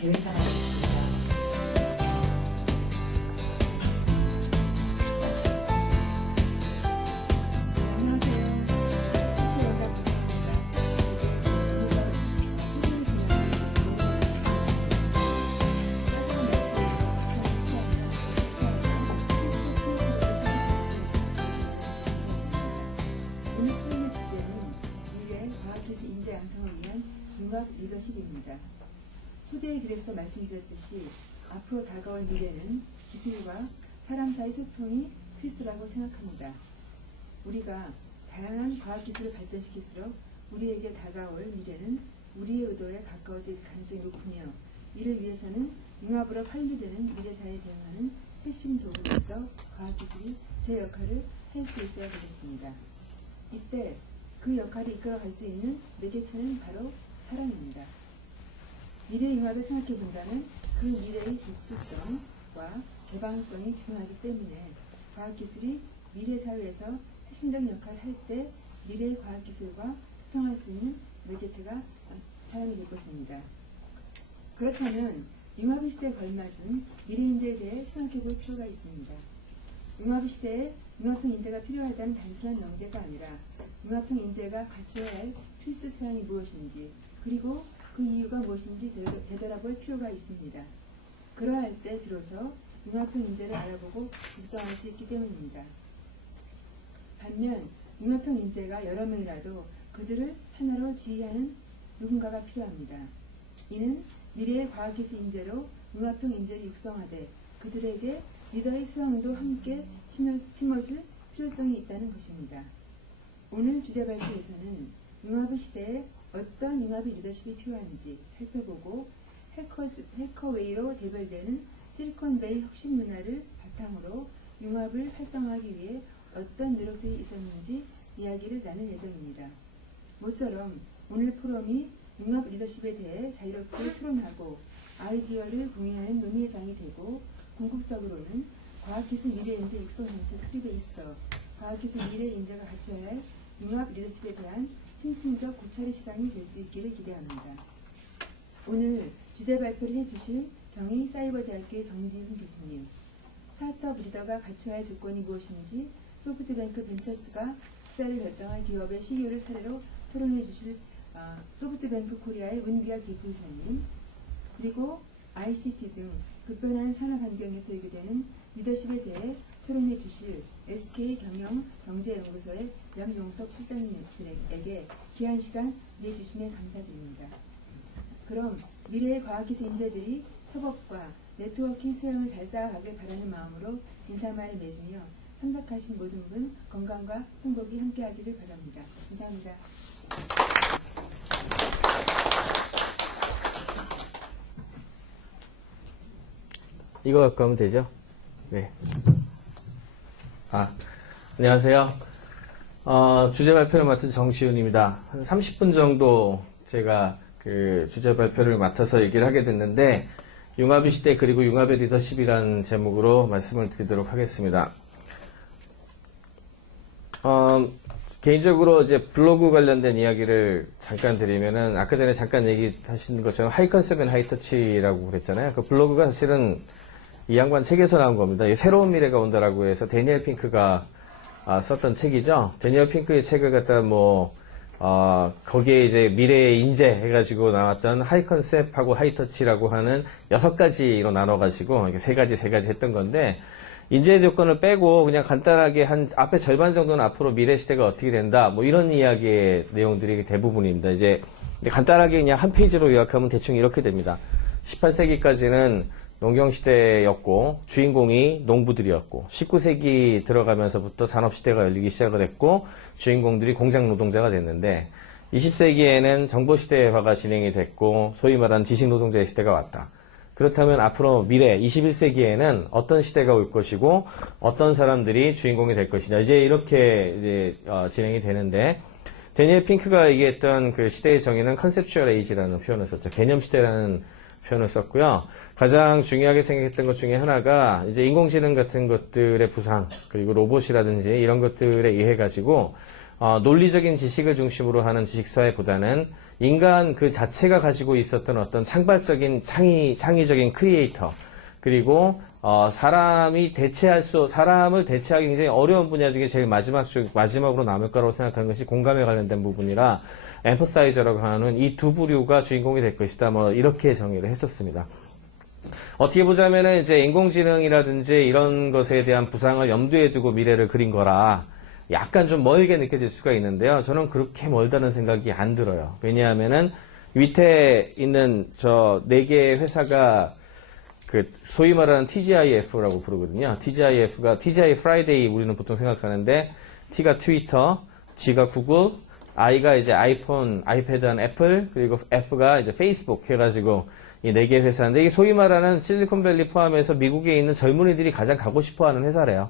계획하였습니다. 오늘 토론의 주제는 미래 과학기술 인재 양성을 위한 융합 리더십입니다. 초대의 글에서도 말씀드렸듯이 앞으로 다가올 미래는 기술과 사람 사이 소통이 필수라고 생각합니다. 우리가 다양한 과학기술을 발전시킬수록 우리에게 다가올 미래는 우리의 의도에 가까워질 가능성이 높으며, 이를 위해서는 융합으로 활류되는 미래사회에 대응하는 핵심 도구로서 과학기술이 제 역할을 할 수 있어야 되겠습니다. 이때 그 역할을 이끌어갈 수 있는 매개체는 바로 사람입니다. 미래 융합을 생각해 본다면 그 미래의 독수성과 개방성이 중요하기 때문에 과학기술이 미래사회에서 핵심적 역할을 할 때 미래의 과학기술과 소통할 수 있는 매개체가 사람이 될 것입니다. 그렇다면 융합의 시대에 걸맞은 미래 인재에 대해 생각해 볼 필요가 있습니다. 융합의 시대에 융합형 인재가 필요하다는 단순한 명제가 아니라 융합형 인재가 갖춰야 할 필수 소양이 무엇인지, 그리고 그 이유가 무엇인지 되돌아볼 필요가 있습니다. 그러할 때 비로소 융합형 인재를 알아보고 육성할 수 있기 때문입니다. 반면 융합형 인재가 여러 명이라도 그들을 하나로 지휘하는 누군가가 필요합니다. 이는 미래의 과학기술 인재로 융합형 인재를 육성하되 그들에게 리더의 소양도 함께 심어줄 필요성이 있다는 것입니다. 오늘 주제 발표에서는 융합의 시대에 어떤 융합의 리더십이 필요한지 살펴보고 해커웨이로 대별되는 실리콘베이 혁신 문화를 바탕으로 융합을 활성화하기 위해 어떤 노력들이 있었는지 이야기를 나눌 예정입니다. 모처럼 오늘 포럼이 융합 리더십에 대해 자유롭게 토론하고 아이디어를 공유하는 논의의 장이 되고, 궁극적으로는 과학기술 미래인재 육성 정책 틀에 있어 과학기술 미래인재가 갖춰야 할 융합 리더십에 대한 심층적 고찰의 시간이 될 수 있기를 기대합니다. 오늘 주제 발표를 해주실 경희사이버대학교의 정지훈 교수님, 스타트업 리더가 갖춰야 할 조건이 무엇인지 소프트뱅크 벤처스가 투자를 결정한 기업의 CEO를 사례로 토론해 주실 소프트뱅크 코리아의 문비아 대표이사님, 그리고 ICT 등 급변하는 산업 환경에서 요구되는 리더십에 대해 토론해 주실 SK경영경제연구소의 염용석 실장님들에게 귀한 시간 내주시면 감사드립니다. 그럼 미래의 과학기술 인재들이 협업과 네트워킹 소양을 잘 쌓아가길 바라는 마음으로 인사말을 맺으며 참석하신 모든 분 건강과 행복이 함께하기를 바랍니다. 감사합니다. 이거 갖고 하면 되죠? 네. 안녕하세요. 주제 발표를 맡은 정시훈입니다. 한 30분 정도 제가 그 주제 발표를 맡아서 얘기를 하게 됐는데, 융합의 시대 그리고 융합의 리더십이라는 제목으로 말씀을 드리도록 하겠습니다. 개인적으로 이제 블로그 관련된 이야기를 잠깐 드리면은, 아까 전에 잠깐 얘기하신 것처럼 하이 컨셉 앤 하이 터치라고 그랬잖아요. 그 블로그가 사실은 이 양반 책에서 나온 겁니다. 새로운 미래가 온다라고 해서 데니엘 핑크가 썼던 책이죠. 데니엘 핑크의 책을 갖다 거기에 이제 미래의 인재 해가지고 나왔던 하이 컨셉하고 하이 터치라고 하는 6가지로 나눠가지고 이렇게 세 가지 했던 건데, 인재 조건을 빼고 그냥 간단하게 한 앞에 절반 정도는 앞으로 미래 시대가 어떻게 된다, 이런 이야기의 내용들이 대부분입니다. 이제 간단하게 그냥 한 페이지로 요약하면 대충 이렇게 됩니다. 18세기까지는 농경시대였고 주인공이 농부들이었고, 19세기 들어가면서부터 산업시대가 열리기 시작을 했고 주인공들이 공장노동자가 됐는데, 20세기에는 정보시대화가 진행이 됐고 소위 말하는 지식노동자의 시대가 왔다. 그렇다면 앞으로 미래 21세기에는 어떤 시대가 올 것이고 어떤 사람들이 주인공이 될 것이냐, 이제 이렇게 진행이 되는데, 데니엘 핑크가 얘기했던 그 시대의 정의는 컨셉추얼 에이지라는 표현을 썼죠. 개념시대라는 표현을 썼고요. 가장 중요하게 생각했던 것 중에 하나가 이제 인공지능 같은 것들의 부상, 그리고 로봇이라든지 이런 것들에 의해 가지고 논리적인 지식을 중심으로 하는 지식사회보다는 인간 그 자체가 가지고 있었던 어떤 창발적인 창의적인 크리에이터, 그리고 사람을 대체하기 굉장히 어려운 분야 중에 제일 마지막으로 남을 거라고 생각하는 것이 공감에 관련된 부분이라 엠퍼사이저라고 하는 이 두 부류가 주인공이 될 것이다. 뭐 이렇게 정의를 했었습니다. 어떻게 보자면은 이제 인공지능이라든지 이런 것에 대한 부상을 염두에 두고 미래를 그린 거라 약간 좀 멀게 느껴질 수가 있는데요. 저는 그렇게 멀다는 생각이 안 들어요. 왜냐하면은 밑에 있는 저 4개의 회사가 그 소위 말하는 TGIF라고 부르거든요. TGIF가 TGI 프라이데이 우리는 보통 생각하는데 T가 트위터, G가 구글, I가 이제 아이폰, 아이패드한 애플, 그리고 F가 이제 페이스북 해가지고 이 4개 회사인데 이게 소위 말하는 실리콘밸리 포함해서 미국에 있는 젊은이들이 가장 가고 싶어하는 회사래요.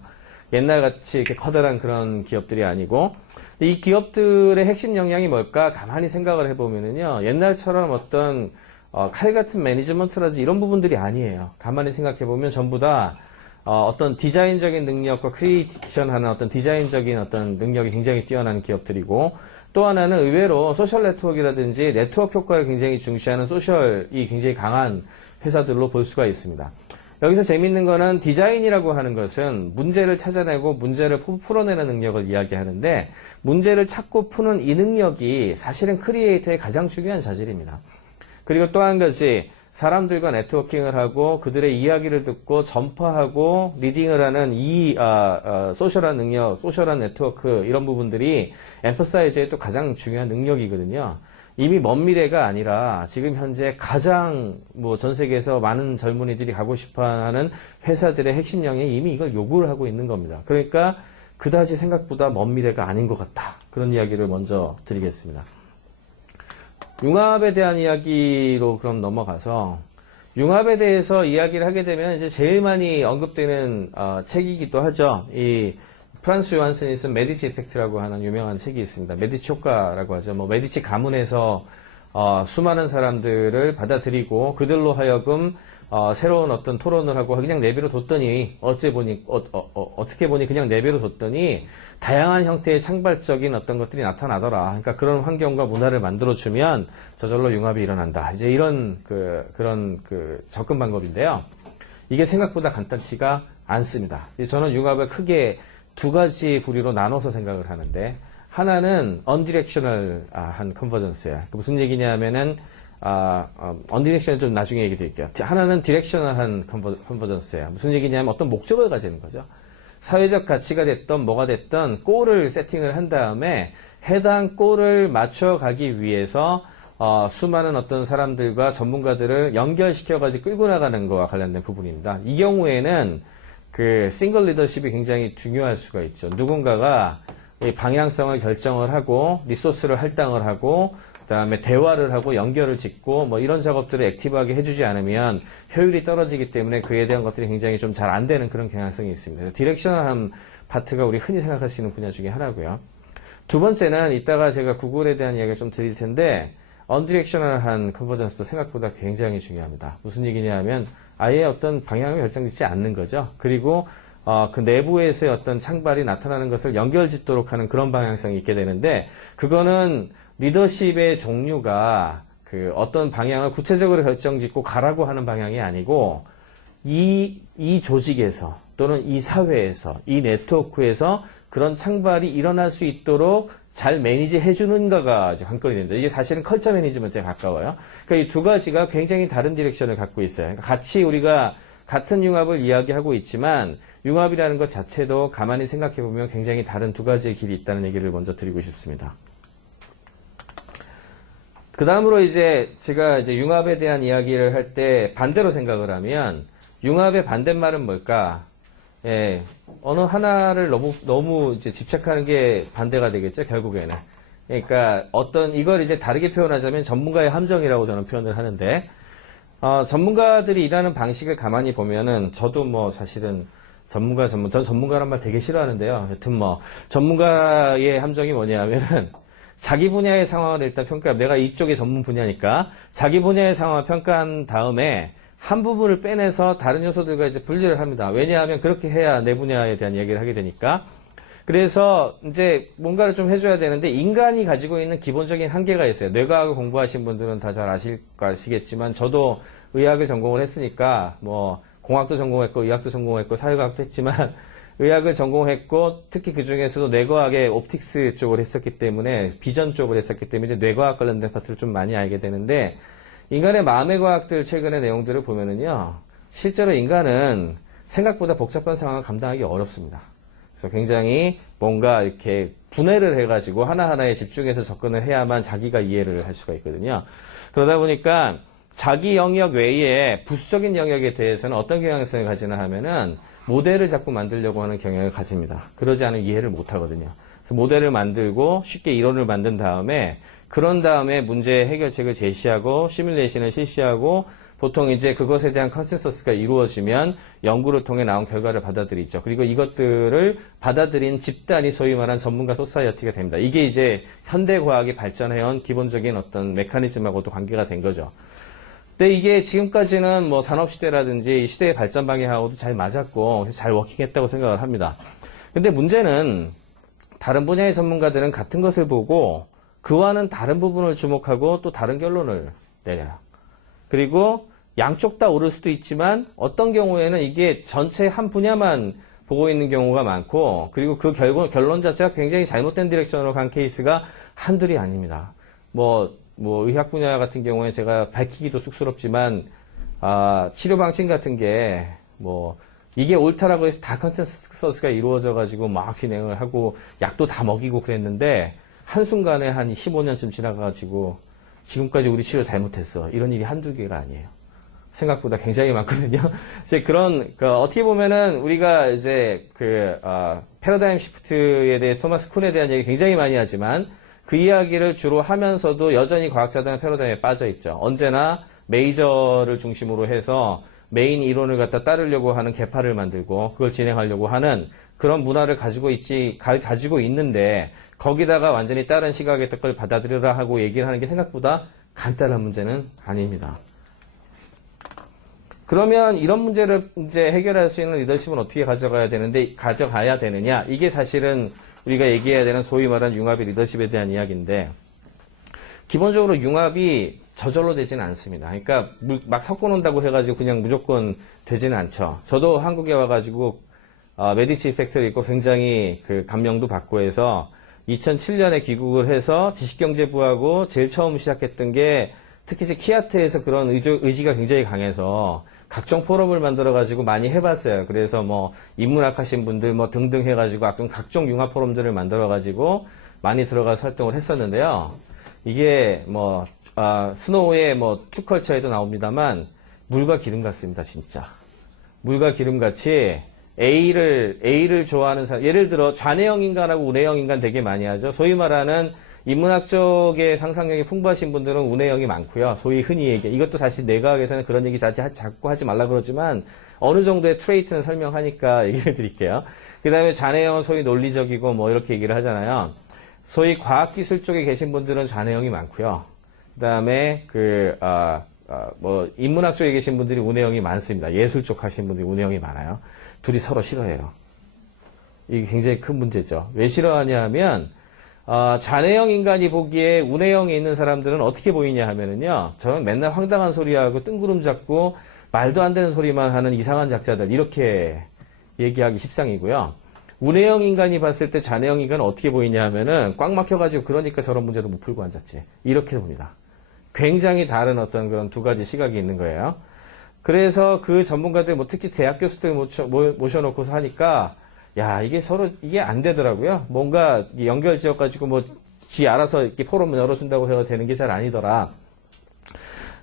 옛날같이 이렇게 커다란 그런 기업들이 아니고 이 기업들의 핵심 역량이 뭘까 가만히 생각을 해보면은요 옛날처럼 어떤 칼 같은 매니지먼트라든지 이런 부분들이 아니에요. 가만히 생각해보면 전부 다 어떤 디자인적인 능력과 크리에이션하는 어떤 디자인적인 어떤 능력이 굉장히 뛰어난 기업들이고 또 하나는 의외로 소셜 네트워크라든지 네트워크 효과를 굉장히 중시하는 소셜이 굉장히 강한 회사들로 볼 수가 있습니다. 여기서 재밌는 거는 디자인이라고 하는 것은 문제를 찾아내고 문제를 풀어내는 능력을 이야기하는데 문제를 찾고 푸는 이 능력이 사실은 크리에이터의 가장 중요한 자질입니다. 그리고 또 한 가지 사람들과 네트워킹을 하고 그들의 이야기를 듣고 전파하고 리딩을 하는 이 소셜한 능력, 소셜한 네트워크 이런 부분들이 엠퍼사이즈의 또 가장 중요한 능력이거든요. 이미 먼 미래가 아니라 지금 현재 가장 뭐 전 세계에서 많은 젊은이들이 가고 싶어하는 회사들의 핵심 역량이 이미 이걸 요구를 하고 있는 겁니다. 그러니까 그다지 생각보다 먼 미래가 아닌 것 같다. 그런 이야기를 먼저 드리겠습니다. 융합에 대한 이야기로 그럼 넘어가서 융합에 대해서 이야기를 하게 되면 이제 제일 많이 언급되는 책이기도 하죠. 이 프란스 요한슨이 쓴 메디치 이펙트라고 하는 유명한 책이 있습니다. 메디치 효과라고 하죠. 뭐 메디치 가문에서 수많은 사람들을 받아들이고 그들로 하여금 새로운 어떤 토론을 하고 그냥 내버려 뒀더니 어떻게 보니 그냥 내버려 뒀더니 다양한 형태의 창발적인 어떤 것들이 나타나더라. 그러니까 그런 환경과 문화를 만들어주면 저절로 융합이 일어난다. 이제 이런 그런 접근 방법인데요. 이게 생각보다 간단치가 않습니다. 저는 융합을 크게 2가지 부류로 나눠서 생각을 하는데 하나는 언디렉셔널한 컨버전스예요. 무슨 얘기냐면은 언디렉셔널 좀 나중에 얘기 드릴게요. 하나는 디렉셔널한 컨버전스예요. 무슨 얘기냐면 어떤 목적을 가지는 거죠. 사회적 가치가 됐던 뭐가 됐던 골을 세팅을 한 다음에 해당 골을 맞춰가기 위해서 수많은 어떤 사람들과 전문가들을 연결시켜가지고 끌고 나가는 것과 관련된 부분입니다. 이 경우에는 그 싱글 리더십이 굉장히 중요할 수가 있죠. 누군가가 이 방향성을 결정을 하고 리소스를 할당을 하고 그다음에 대화를 하고 연결을 짓고 뭐 이런 작업들을 액티브하게 해주지 않으면 효율이 떨어지기 때문에 그에 대한 것들이 굉장히 좀 잘 안 되는 그런 경향성이 있습니다. 디렉셔널한 파트가 우리 흔히 생각할 수 있는 분야 중에 하나고요. 두 번째는 이따가 제가 구글에 대한 이야기를 좀 드릴 텐데 언디렉셔널한 컨버전스도 생각보다 굉장히 중요합니다. 무슨 얘기냐면 아예 어떤 방향을 결정짓지 않는 거죠. 그리고 그 내부에서의 어떤 창발이 나타나는 것을 연결짓도록 하는 그런 방향성이 있게 되는데 그거는 리더십의 종류가 그 어떤 방향을 구체적으로 결정짓고 가라고 하는 방향이 아니고 이 조직에서 또는 이 사회에서 이 네트워크에서 그런 창발이 일어날 수 있도록 잘 매니지 해주는가가 관건이 됩니다. 이게 사실은 컬처 매니지먼트에 가까워요. 그러니까 이 2가지가 굉장히 다른 디렉션을 갖고 있어요. 그러니까 같이 우리가 같은 융합을 이야기하고 있지만 융합이라는 것 자체도 가만히 생각해보면 굉장히 다른 2가지의 길이 있다는 얘기를 먼저 드리고 싶습니다. 그 다음으로 이제 제가 이제 융합에 대한 이야기를 할 때 반대로 생각을 하면 융합의 반대말은 뭘까? 예, 어느 하나를 너무 이제 집착하는 게 반대가 되겠죠, 결국에는. 그러니까 이걸 이제 다르게 표현하자면 전문가의 함정이라고 저는 표현을 하는데, 전문가들이 일하는 방식을 가만히 보면은 저도 뭐 사실은 전 전문가란 말 되게 싫어하는데요. 여튼 뭐, 전문가의 함정이 뭐냐면은 자기 분야의 상황을 일단 내가 이쪽의 전문 분야니까 자기 분야의 상황을 평가한 다음에 한 부분을 빼내서 다른 요소들과 이제 분리를 합니다. 왜냐하면 그렇게 해야 내 분야에 대한 얘기를 하게 되니까. 그래서 이제 뭔가를 좀 해줘야 되는데 인간이 가지고 있는 기본적인 한계가 있어요. 뇌과학을 공부하신 분들은 다 잘 아시겠지만 저도 의학을 전공을 했으니까 뭐 공학도 전공했고 의학도 전공했고 사회과학도 했지만 의학을 전공했고 특히 그 중에서도 뇌과학의 옵틱스 쪽을 했었기 때문에 비전 쪽을 했었기 때문에 이제 뇌과학 관련된 파트를 좀 많이 알게 되는데 인간의 마음의 과학들 최근의 내용들을 보면은요 실제로 인간은 생각보다 복잡한 상황을 감당하기 어렵습니다. 그래서 굉장히 뭔가 이렇게 분해를 해가지고 하나하나에 집중해서 접근을 해야만 자기가 이해를 할 수가 있거든요. 그러다 보니까 자기 영역 외에 부수적인 영역에 대해서는 어떤 경향성을 가지나 하면은 모델을 자꾸 만들려고 하는 경향을 가집니다. 그러지 않으면 이해를 못 하거든요. 그래서 모델을 만들고 쉽게 이론을 만든 다음에 그런 다음에 문제 해결책을 제시하고 시뮬레이션을 실시하고 보통 이제 그것에 대한 컨센서스가 이루어지면 연구를 통해 나온 결과를 받아들이죠. 그리고 이것들을 받아들인 집단이 소위 말하는 전문가 소사이어티가 됩니다. 이게 이제 현대과학이 발전해온 기본적인 어떤 메커니즘하고도 관계가 된 거죠. 근데 이게 지금까지는 뭐 산업시대라든지 이 시대의 발전 방향하고도 잘 맞았고 잘 워킹했다고 생각을 합니다. 근데 문제는 다른 분야의 전문가들은 같은 것을 보고 그와는 다른 부분을 주목하고 또 다른 결론을 내려요. 그리고 양쪽 다 옳을 수도 있지만 어떤 경우에는 이게 전체 한 분야만 보고 있는 경우가 많고 그리고 그 결론 자체가 굉장히 잘못된 디렉션으로 간 케이스가 한둘이 아닙니다. 뭐 의학 분야 같은 경우에 제가 밝히기도 쑥스럽지만 치료 방식 같은 게 뭐 이게 옳다라고 해서 다 컨센서스가 이루어져 가지고 막 진행을 하고 약도 다 먹이고 그랬는데 한순간에 한 15년쯤 지나가 가지고 지금까지 우리 치료 잘못했어. 이런 일이 한두 개가 아니에요. 생각보다 굉장히 많거든요. 이제 어떻게 보면은 우리가 이제 패러다임 시프트에 대해서 토마스 쿤에 대한 얘기 굉장히 많이 하지만 그 이야기를 주로 하면서도 여전히 과학자들은 패러다임에 빠져 있죠. 언제나 메이저를 중심으로 해서 메인 이론을 갖다 따르려고 하는 계파를 만들고 그걸 진행하려고 하는 그런 문화를 가지고 있는데 거기다가 완전히 다른 시각의 걸 받아들여라 하고 얘기를 하는 게 생각보다 간단한 문제는 아닙니다. 그러면 이런 문제를 이제 해결할 수 있는 리더십은 어떻게 가져가야 되느냐? 이게 사실은 우리가 얘기해야 되는 소위 말하는 융합의 리더십에 대한 이야기인데, 기본적으로 융합이 저절로 되지는 않습니다. 그러니까 막 섞어놓는다고 해가지고 그냥 무조건 되지는 않죠. 저도 한국에 와가지고 메디시 이펙트를 읽고 굉장히 감명도 받고 해서 2007년에 귀국을 해서 지식경제부하고 제일 처음 시작했던 게 특히 이제 키아트에서 그런 의지가 굉장히 강해서 각종 포럼을 만들어가지고 많이 해봤어요. 그래서 뭐 인문학 하신 분들 뭐 등등 해가지고 각종 융합 포럼들을 만들어가지고 많이 들어가서 활동을 했었는데요. 이게 뭐 스노우의 뭐 투컬처에도 나옵니다만 물과 기름 같습니다, 진짜. 물과 기름 같이 A를 좋아하는 사람, 예를 들어 좌뇌형 인간하고 우뇌형 인간 되게 많이 하죠. 소위 말하는 인문학 쪽의 상상력이 풍부하신 분들은 우뇌형이 많고요. 소위 흔히 얘기해. 이것도 사실 뇌과학에서는 그런 얘기 자꾸 하지 말라 그러지만 어느 정도의 트레이트는 설명하니까 얘기를 드릴게요. 그 다음에 좌뇌형은 소위 논리적이고 뭐 이렇게 얘기를 하잖아요. 소위 과학기술 쪽에 계신 분들은 좌뇌형이 많고요. 그 다음에 인문학 쪽에 계신 분들이 우뇌형이 많습니다. 예술 쪽 하신 분들이 우뇌형이 많아요. 둘이 서로 싫어해요. 이게 굉장히 큰 문제죠. 왜 싫어하냐 하면 좌뇌형 인간이 보기에 우뇌형에 있는 사람들은 어떻게 보이냐 하면은요, 저는 맨날 황당한 소리하고 뜬구름 잡고 말도 안 되는 소리만 하는 이상한 작자들, 이렇게 얘기하기 십상이고요. 우뇌형 인간이 봤을 때 좌뇌형 인간은 어떻게 보이냐 하면은 꽉 막혀가지고 그러니까 저런 문제도 못 풀고 앉았지. 이렇게 봅니다. 굉장히 다른 어떤 그런 두 가지 시각이 있는 거예요. 그래서 그 전문가들, 뭐 특히 대학 교수들 모셔놓고서 하니까, 야, 이게 서로, 이게 안 되더라고요. 뭔가 연결 지어가지고 뭐, 지 알아서 이렇게 포럼을 열어준다고 해서 되는 게 잘 아니더라.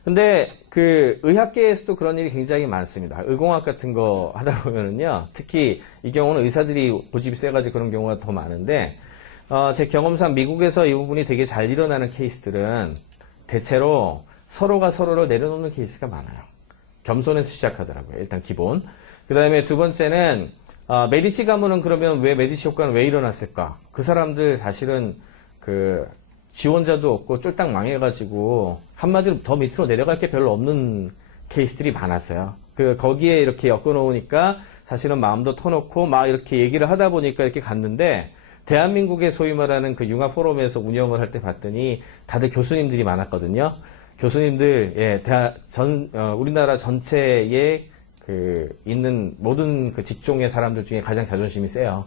근데 의학계에서도 그런 일이 굉장히 많습니다. 의공학 같은 거 하다 보면은요, 특히 이 경우는 의사들이 고집이 세가지고 그런 경우가 더 많은데, 제 경험상 미국에서 이 부분이 되게 잘 일어나는 케이스들은 대체로 서로가 서로를 내려놓는 케이스가 많아요. 겸손해서 시작하더라고요. 일단 기본. 그 다음에 두 번째는 메디시 가문은 그러면 왜 메디시 효과는 왜 일어났을까? 그 사람들 사실은 지원자도 없고 쫄딱 망해가지고 한마디로 더 밑으로 내려갈 게 별로 없는 케이스들이 많았어요. 거기에 이렇게 엮어놓으니까 사실은 마음도 터놓고 막 이렇게 얘기를 하다 보니까 이렇게 갔는데 대한민국의 소위 말하는 그 융합 포럼에서 운영을 할 때 봤더니 다들 교수님들이 많았거든요. 교수님들, 예, 우리나라 전체에 있는 모든 그 직종의 사람들 중에 가장 자존심이 세요.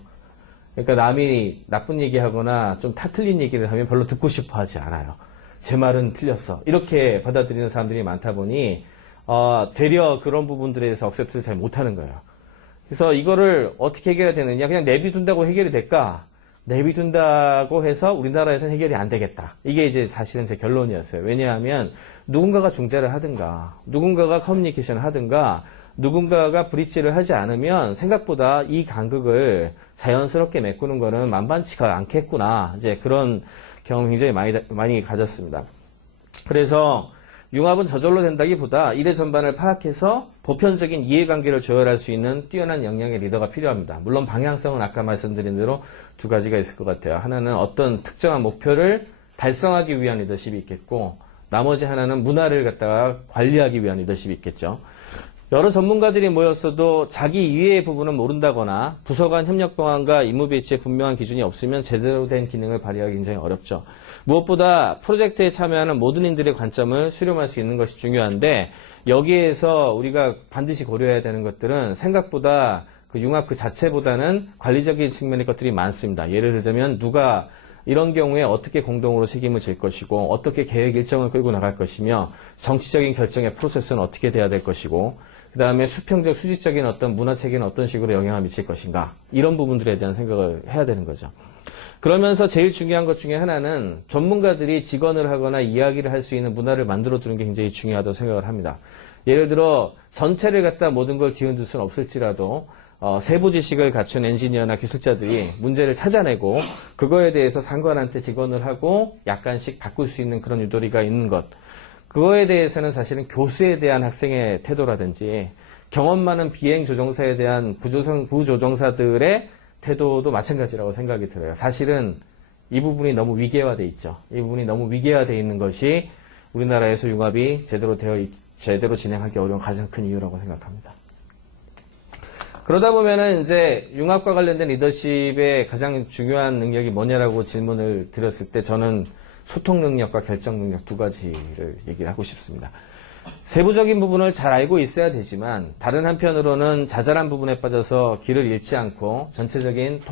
그러니까 남이 나쁜 얘기하거나 좀 틀린 얘기를 하면 별로 듣고 싶어 하지 않아요. 제 말은 틀렸어. 이렇게 받아들이는 사람들이 많다 보니, 되려 그런 부분들에 대해서 억셉트를 잘 못하는 거예요. 그래서 이거를 어떻게 해결해야 되느냐? 그냥 내비둔다고 해결이 될까? 내비둔다고 해서 우리나라에서는 해결이 안 되겠다. 이게 이제 사실은 제 결론이었어요. 왜냐하면 누군가가 중재를 하든가, 누군가가 커뮤니케이션을 하든가, 누군가가 브릿지를 하지 않으면 생각보다 이 간극을 자연스럽게 메꾸는 거는 만만치가 않겠구나. 이제 그런 경험을 굉장히 많이 가졌습니다. 그래서 융합은 저절로 된다기보다 일의 전반을 파악해서 보편적인 이해관계를 조율할 수 있는 뛰어난 역량의 리더가 필요합니다. 물론 방향성은 아까 말씀드린 대로 두 가지가 있을 것 같아요. 하나는 어떤 특정한 목표를 달성하기 위한 리더십이 있겠고, 나머지 하나는 문화를 갖다가 관리하기 위한 리더십이 있겠죠. 여러 전문가들이 모였어도 자기 이외의 부분은 모른다거나 부서 간 협력 방안과 임무 배치에 분명한 기준이 없으면 제대로 된 기능을 발휘하기 굉장히 어렵죠. 무엇보다 프로젝트에 참여하는 모든 인들의 관점을 수렴할 수 있는 것이 중요한데, 여기에서 우리가 반드시 고려해야 되는 것들은 생각보다 그 융합 그 자체보다는 관리적인 측면의 것들이 많습니다. 예를 들자면 누가 이런 경우에 어떻게 공동으로 책임을 질 것이고, 어떻게 계획 일정을 끌고 나갈 것이며, 정치적인 결정의 프로세스는 어떻게 돼야 될 것이고, 그 다음에 수평적, 수직적인 어떤 문화체계는 어떤 식으로 영향을 미칠 것인가, 이런 부분들에 대한 생각을 해야 되는 거죠. 그러면서 제일 중요한 것 중에 하나는 전문가들이 직언을 하거나 이야기를 할 수 있는 문화를 만들어 두는 게 굉장히 중요하다고 생각을 합니다. 예를 들어 전체를 갖다 모든 걸 뒤흔들 수는 없을지라도 세부 지식을 갖춘 엔지니어나 기술자들이 문제를 찾아내고 그거에 대해서 상관한테 직언을 하고 약간씩 바꿀 수 있는 그런 유도리가 있는 것, 그거에 대해서는 사실은 교수에 대한 학생의 태도라든지 경험 많은 비행 조종사에 대한 부조종사들의 태도도 마찬가지라고 생각이 들어요. 사실은 이 부분이 너무 위계화되어 있죠. 이 부분이 너무 위계화되어 있는 것이 우리나라에서 융합이 제대로 진행하기 어려운 가장 큰 이유라고 생각합니다. 그러다 보면은 이제 융합과 관련된 리더십의 가장 중요한 능력이 뭐냐라고 질문을 드렸을 때 저는 소통 능력과 결정 능력 두 가지를 얘기를 하고 싶습니다. 세부적인 부분을 잘 알고 있어야 되지만 다른 한편으로는 자잘한 부분에 빠져서 길을 잃지 않고 전체적인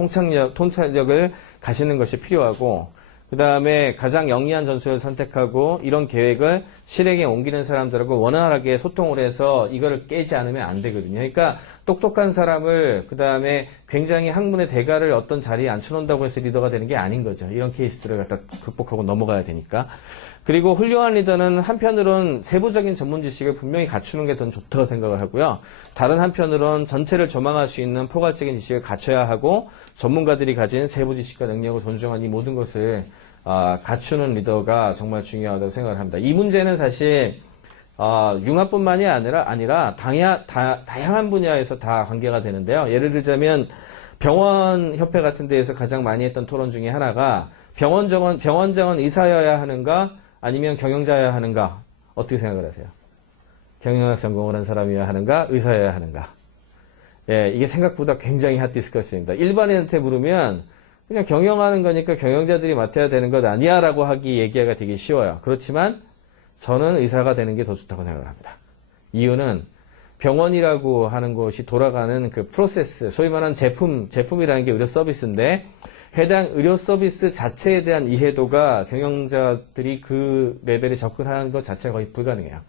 통찰력을 가지는 것이 필요하고, 그 다음에 가장 영리한 전술을 선택하고 이런 계획을 실행에 옮기는 사람들하고 원활하게 소통을 해서 이거를 깨지 않으면 안 되거든요. 그러니까 똑똑한 사람을 그 다음에 굉장히 학문의 대가를 어떤 자리에 앉혀놓는다고 해서 리더가 되는 게 아닌 거죠. 이런 케이스들을 갖다 극복하고 넘어가야 되니까. 그리고 훌륭한 리더는 한편으로는 세부적인 전문 지식을 분명히 갖추는 게 더 좋다고 생각을 하고요. 다른 한편으로는 전체를 조망할 수 있는 포괄적인 지식을 갖춰야 하고 전문가들이 가진 세부 지식과 능력을 존중한 이 모든 것을 갖추는 리더가 정말 중요하다고 생각을 합니다. 이 문제는 사실 융합뿐만이 아니라 다양한 분야에서 다 관계가 되는데요. 예를 들자면 병원협회 같은 데에서 가장 많이 했던 토론 중에 하나가 병원장은 의사여야 하는가 아니면 경영자여야 하는가, 어떻게 생각을 하세요? 경영학 전공을 한 사람이어야 하는가 의사여야 하는가? 예, 이게 생각보다 굉장히 핫 디스커스입니다. 일반인한테 물으면 그냥 경영하는 거니까 경영자들이 맡아야 되는 것 아니야 라고 얘기하기가 되게 쉬워요. 그렇지만 저는 의사가 되는 게 더 좋다고 생각을 합니다. 이유는 병원이라고 하는 것이 돌아가는 그 프로세스, 소위 말하는 제품이라는 게 의료 서비스인데 해당 의료 서비스 자체에 대한 이해도가 경영자들이 그 레벨에 접근하는 것 자체가 거의 불가능해요.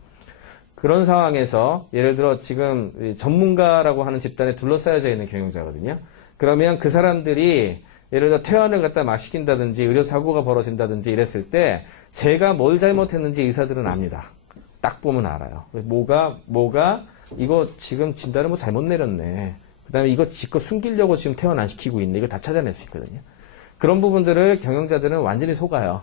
그런 상황에서 예를 들어 지금 전문가라고 하는 집단에 둘러싸여져 있는 경영자거든요. 그러면 그 사람들이 예를 들어 퇴원을 갖다 막 시킨다든지 의료사고가 벌어진다든지 이랬을 때 제가 뭘 잘못했는지 의사들은 압니다. 딱 보면 알아요. 뭐가 이거 지금 진단을 뭐 잘못 내렸네. 그 다음에 이거 지껏 숨기려고 지금 퇴원 안 시키고 있네. 이걸 다 찾아낼 수 있거든요. 그런 부분들을 경영자들은 완전히 속아요.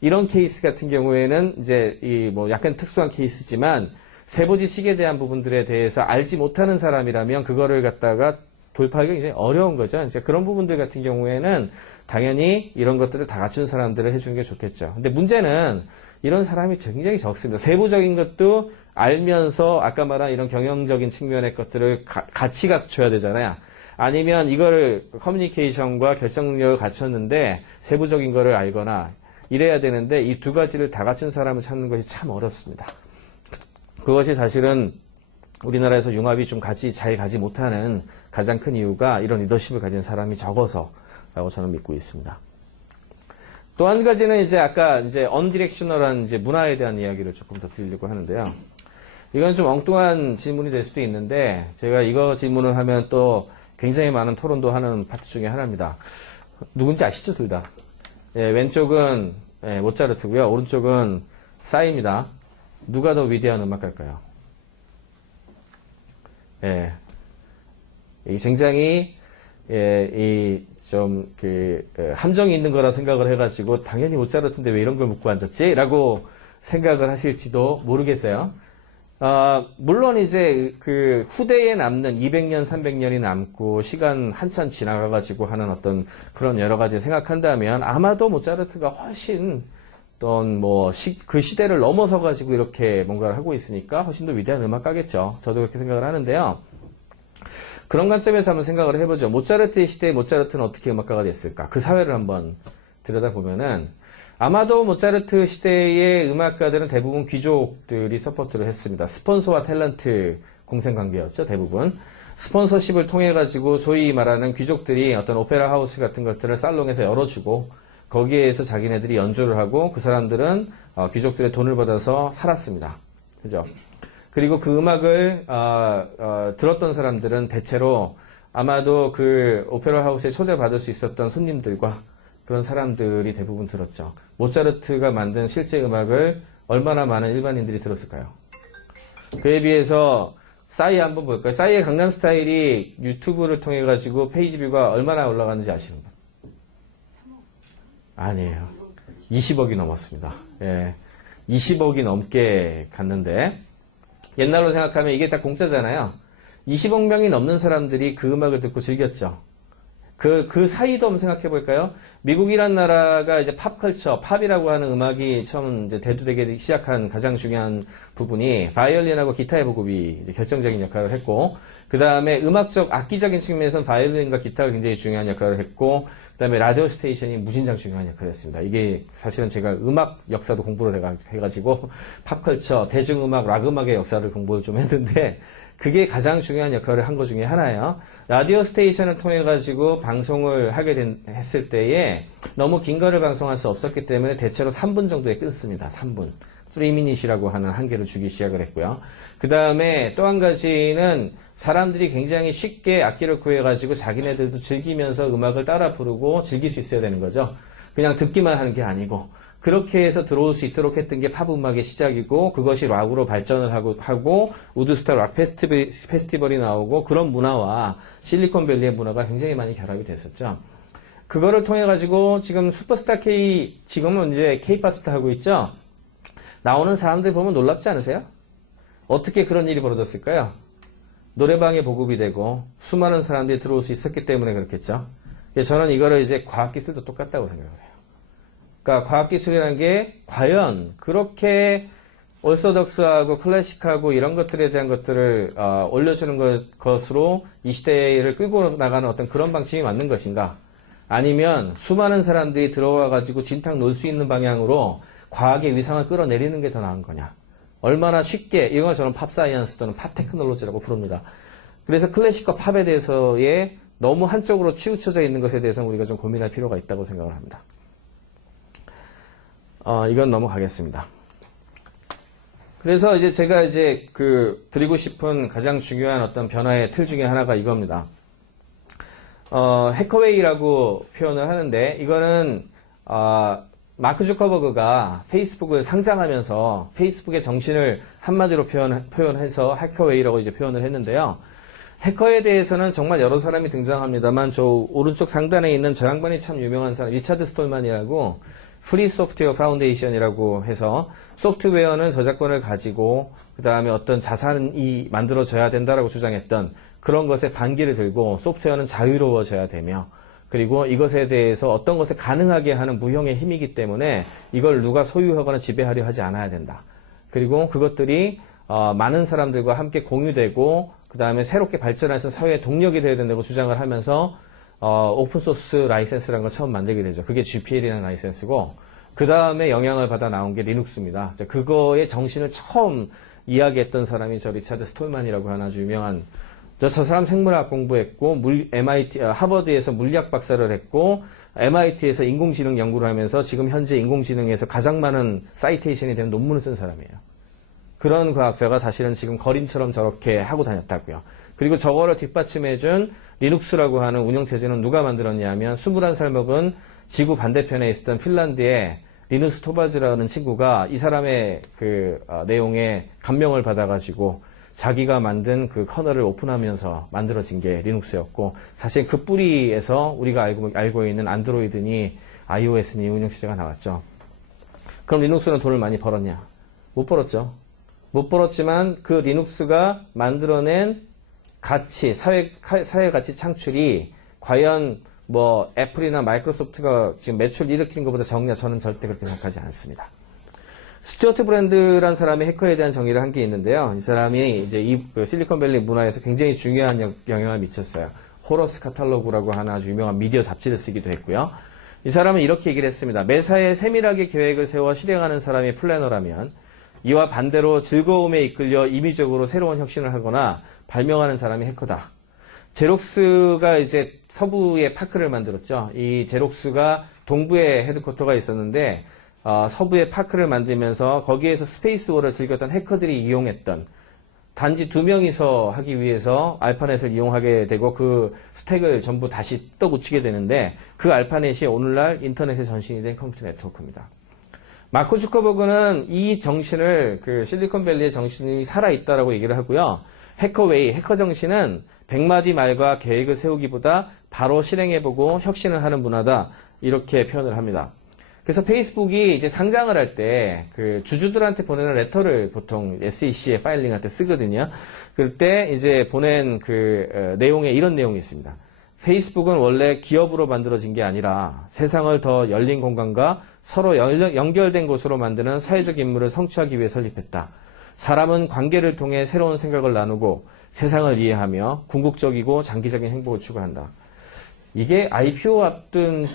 이런 케이스 같은 경우에는 이제 약간 특수한 케이스지만 세부 지식에 대한 부분들에 대해서 알지 못하는 사람이라면 그거를 갖다가 돌파하기가 굉장히 어려운 거죠. 이제 그런 부분들 같은 경우에는 당연히 이런 것들을 다 갖춘 사람들을 해주는 게 좋겠죠. 근데 문제는 이런 사람이 굉장히 적습니다. 세부적인 것도 알면서 아까 말한 이런 경영적인 측면의 것들을 같이 갖춰야 되잖아요. 아니면 이거를 커뮤니케이션과 결정 능력을 갖췄는데 세부적인 거를 알거나 이래야 되는데 이 두 가지를 다 갖춘 사람을 찾는 것이 참 어렵습니다. 그것이 사실은 우리나라에서 융합이 좀 잘 가지 못하는 가장 큰 이유가 이런 리더십을 가진 사람이 적어서라고 저는 믿고 있습니다. 또 한 가지는 이제 아까 이제 언디렉셔널한 이제 문화에 대한 이야기를 조금 더 드리려고 하는데요. 이건 좀 엉뚱한 질문이 될 수도 있는데 제가 이거 질문을 하면 또 굉장히 많은 토론도 하는 파트 중에 하나입니다. 누군지 아시죠, 둘 다? 예, 왼쪽은 모차르트고요. 오른쪽은 싸이입니다. 누가 더 위대한 음악가일까요? 예, 이 굉장히 함정이 있는 거라 생각을 해가지고 당연히 모차르트인데 왜 이런 걸 묻고 앉았지? 라고 생각을 하실지도 모르겠어요. 물론 이제 그 후대에 남는 200년, 300년이 남고 시간 한참 지나가가지고 하는 어떤 그런 여러 가지 생각한다면 아마도 모차르트가 훨씬 그 시대를 넘어서가지고 이렇게 뭔가를 하고 있으니까 훨씬 더 위대한 음악가겠죠. 저도 그렇게 생각을 하는데요. 그런 관점에서 한번 생각을 해보죠. 모차르트의 시대에 모차르트는 어떻게 음악가가 됐을까? 그 사회를 한번 들여다보면은 아마도 모차르트 시대의 음악가들은 대부분 귀족들이 서포트를 했습니다. 스폰서와 탤런트 공생관계였죠, 대부분. 스폰서십을 통해 가지고 소위 말하는 귀족들이 어떤 오페라 하우스 같은 것들을 살롱에서 열어주고 거기에서 자기네들이 연주를 하고 그 사람들은 귀족들의 돈을 받아서 살았습니다. 그죠? 그리고 그 음악을 들었던 사람들은 대체로 아마도 그 오페라 하우스에 초대받을 수 있었던 손님들과 그런 사람들이 대부분 들었죠. 모차르트가 만든 실제 음악을 얼마나 많은 일반인들이 들었을까요? 그에 비해서 싸이 한번 볼까요? 싸이의 강남 스타일이 유튜브를 통해 가지고 페이지 뷰가 얼마나 올라갔는지 아시는 분? 아니에요. 20억이 넘었습니다. 예. 20억이 넘게 갔는데 옛날로 생각하면 이게 다 공짜잖아요. 20억 명이 넘는 사람들이 그 음악을 듣고 즐겼죠. 그 사이도 한번 생각해 볼까요? 미국이란 나라가 이제 팝컬처, 팝이라고 하는 음악이 처음 이제 대두되기 시작한 가장 중요한 부분이 바이올린하고 기타의 보급이 이제 결정적인 역할을 했고, 그 다음에 음악적, 악기적인 측면에서는 바이올린과 기타가 굉장히 중요한 역할을 했고, 그 다음에 라디오 스테이션이 무진장 중요한 역할을 했습니다. 이게 사실은 제가 음악 역사도 공부를 해가지고, 팝컬처, 대중음악, 락음악의 역사를 공부를 좀 했는데, 그게 가장 중요한 역할을 한 것 중에 하나예요. 라디오 스테이션을 통해 가지고 방송을 했을 때에 너무 긴 거를 방송할 수 없었기 때문에 대체로 3분 정도에 끊습니다. 3분. 3미닛이라고 하는 한계를 주기 시작을 했고요. 그 다음에 또 한 가지는 사람들이 굉장히 쉽게 악기를 구해가지고 자기네들도 즐기면서 음악을 따라 부르고 즐길 수 있어야 되는 거죠. 그냥 듣기만 하는 게 아니고. 그렇게 해서 들어올 수 있도록 했던 게 팝 음악의 시작이고, 그것이 락으로 발전을 하고 우드스타 락 페스티벌이 나오고, 그런 문화와 실리콘밸리의 문화가 굉장히 많이 결합이 됐었죠. 그거를 통해 가지고 지금 슈퍼스타 K, 지금은 이제 K-팝 스타 하고 있죠. 나오는 사람들 보면 놀랍지 않으세요? 어떻게 그런 일이 벌어졌을까요? 노래방에 보급이 되고 수많은 사람들이 들어올 수 있었기 때문에 그렇겠죠. 저는 이거를 이제 과학기술도 똑같다고 생각을 해요. 그러니까 과학기술이라는 게 과연 그렇게 올소덕스하고 클래식하고 이런 것들에 대한 것들을 올려주는 것으로 이 시대를 끌고 나가는 어떤 그런 방식이 맞는 것인가? 아니면 수많은 사람들이 들어와 가지고 진탕 놀 수 있는 방향으로 과학의 위상을 끌어내리는 게 더 나은 거냐? 얼마나 쉽게, 이건 저는 팝 사이언스 또는 팝 테크놀로지라고 부릅니다. 그래서 클래식과 팝에 대해서의 너무 한쪽으로 치우쳐져 있는 것에 대해서는 우리가 좀 고민할 필요가 있다고 생각을 합니다. 이건 넘어가겠습니다. 그래서 이제 제가 이제 드리고 싶은 가장 중요한 어떤 변화의 틀 중에 하나가 이겁니다. 해커웨이라고 표현을 하는데, 이거는, 마크 주커버그가 페이스북을 상장하면서 페이스북의 정신을 한마디로 표현해서 해커웨이라고 이제 표현을 했는데요. 해커에 대해서는 정말 여러 사람이 등장합니다만, 저 오른쪽 상단에 있는 저 양반이 참 유명한 사람, 리차드 스톨만이라고 프리 소프트웨어 파운데이션이라고 해서 소프트웨어는 저작권을 가지고 그 다음에 어떤 자산이 만들어져야 된다라고 주장했던 그런 것에 반기를 들고 소프트웨어는 자유로워져야 되며 그리고 이것에 대해서 어떤 것을 가능하게 하는 무형의 힘이기 때문에 이걸 누가 소유하거나 지배하려 하지 않아야 된다. 그리고 그것들이 많은 사람들과 함께 공유되고 그 다음에 새롭게 발전해서 사회의 동력이 되어야 된다고 주장을 하면서 오픈소스 라이센스라는 걸 처음 만들게 되죠. 그게 GPL이라는 라이센스고 그 다음에 영향을 받아 나온 게 리눅스입니다. 그거의 정신을 처음 이야기했던 사람이 저 리차드 스톨만이라고 하는 아주 유명한 저 사람 생물학 공부했고 MIT 하버드에서 물리학 박사를 했고 MIT에서 인공지능 연구를 하면서 지금 현재 인공지능에서 가장 많은 사이테이션이 되는 논문을 쓴 사람이에요. 그런 과학자가 사실은 지금 거린처럼 저렇게 하고 다녔다고요. 그리고 저거를 뒷받침해준 리눅스라고 하는 운영체제는 누가 만들었냐면 21살 먹은 지구 반대편에 있었던 핀란드의 리누스 토바즈라는 친구가 이 사람의 내용에 감명을 받아가지고 자기가 만든 그 커널을 오픈하면서 만들어진 게 리눅스였고 사실 그 뿌리에서 우리가 알고 있는 안드로이드니 iOS니 운영체제가 나왔죠. 그럼 리눅스는 돈을 많이 벌었냐? 못 벌었죠. 못 벌었지만 그 리눅스가 만들어낸 가치, 사회 가치 창출이 과연 뭐 애플이나 마이크로소프트가 지금 매출 일으킨 것보다 적냐? 저는 절대 그렇게 생각하지 않습니다. 스튜어트 브랜드라는 사람이 해커에 대한 정의를 한 게 있는데요. 이 사람이 이제 실리콘밸리 문화에서 굉장히 중요한 영향을 미쳤어요. 호러스 카탈로그라고 하는 아주 유명한 미디어 잡지를 쓰기도 했고요. 이 사람은 이렇게 얘기를 했습니다. 매사에 세밀하게 계획을 세워 실행하는 사람이 플래너라면 이와 반대로 즐거움에 이끌려 임의적으로 새로운 혁신을 하거나 발명하는 사람이 해커다. 제록스가 이제 서부에 파크를 만들었죠. 이 제록스가 동부에 헤드쿼터가 있었는데 서부에 파크를 만들면서 거기에서 스페이스워를 즐겼던 해커들이 이용했던 단지 2명이서 하기 위해서 알파넷을 이용하게 되고 그 스택을 전부 다시 떠붙이게 되는데 그 알파넷이 오늘날 인터넷의 전신이 된 컴퓨터 네트워크입니다. 마크 주커버그는 이 정신을 실리콘밸리의 정신이 살아있다라고 얘기를 하고요. 해커웨이, 해커 정신은 100마디 말과 계획을 세우기보다 바로 실행해보고 혁신을 하는 문화다. 이렇게 표현을 합니다. 그래서 페이스북이 이제 상장을 할 때 주주들한테 보내는 레터를 보통 SEC에 파일링할 때 쓰거든요. 그때 이제 보낸 내용에 이런 내용이 있습니다. 페이스북은 원래 기업으로 만들어진 게 아니라 세상을 더 열린 공간과 서로 연결된 곳으로 만드는 사회적 임무를 성취하기 위해 설립했다. 사람은 관계를 통해 새로운 생각을 나누고 세상을 이해하며 궁극적이고 장기적인 행복을 추구한다. 이게 IPO 앞둔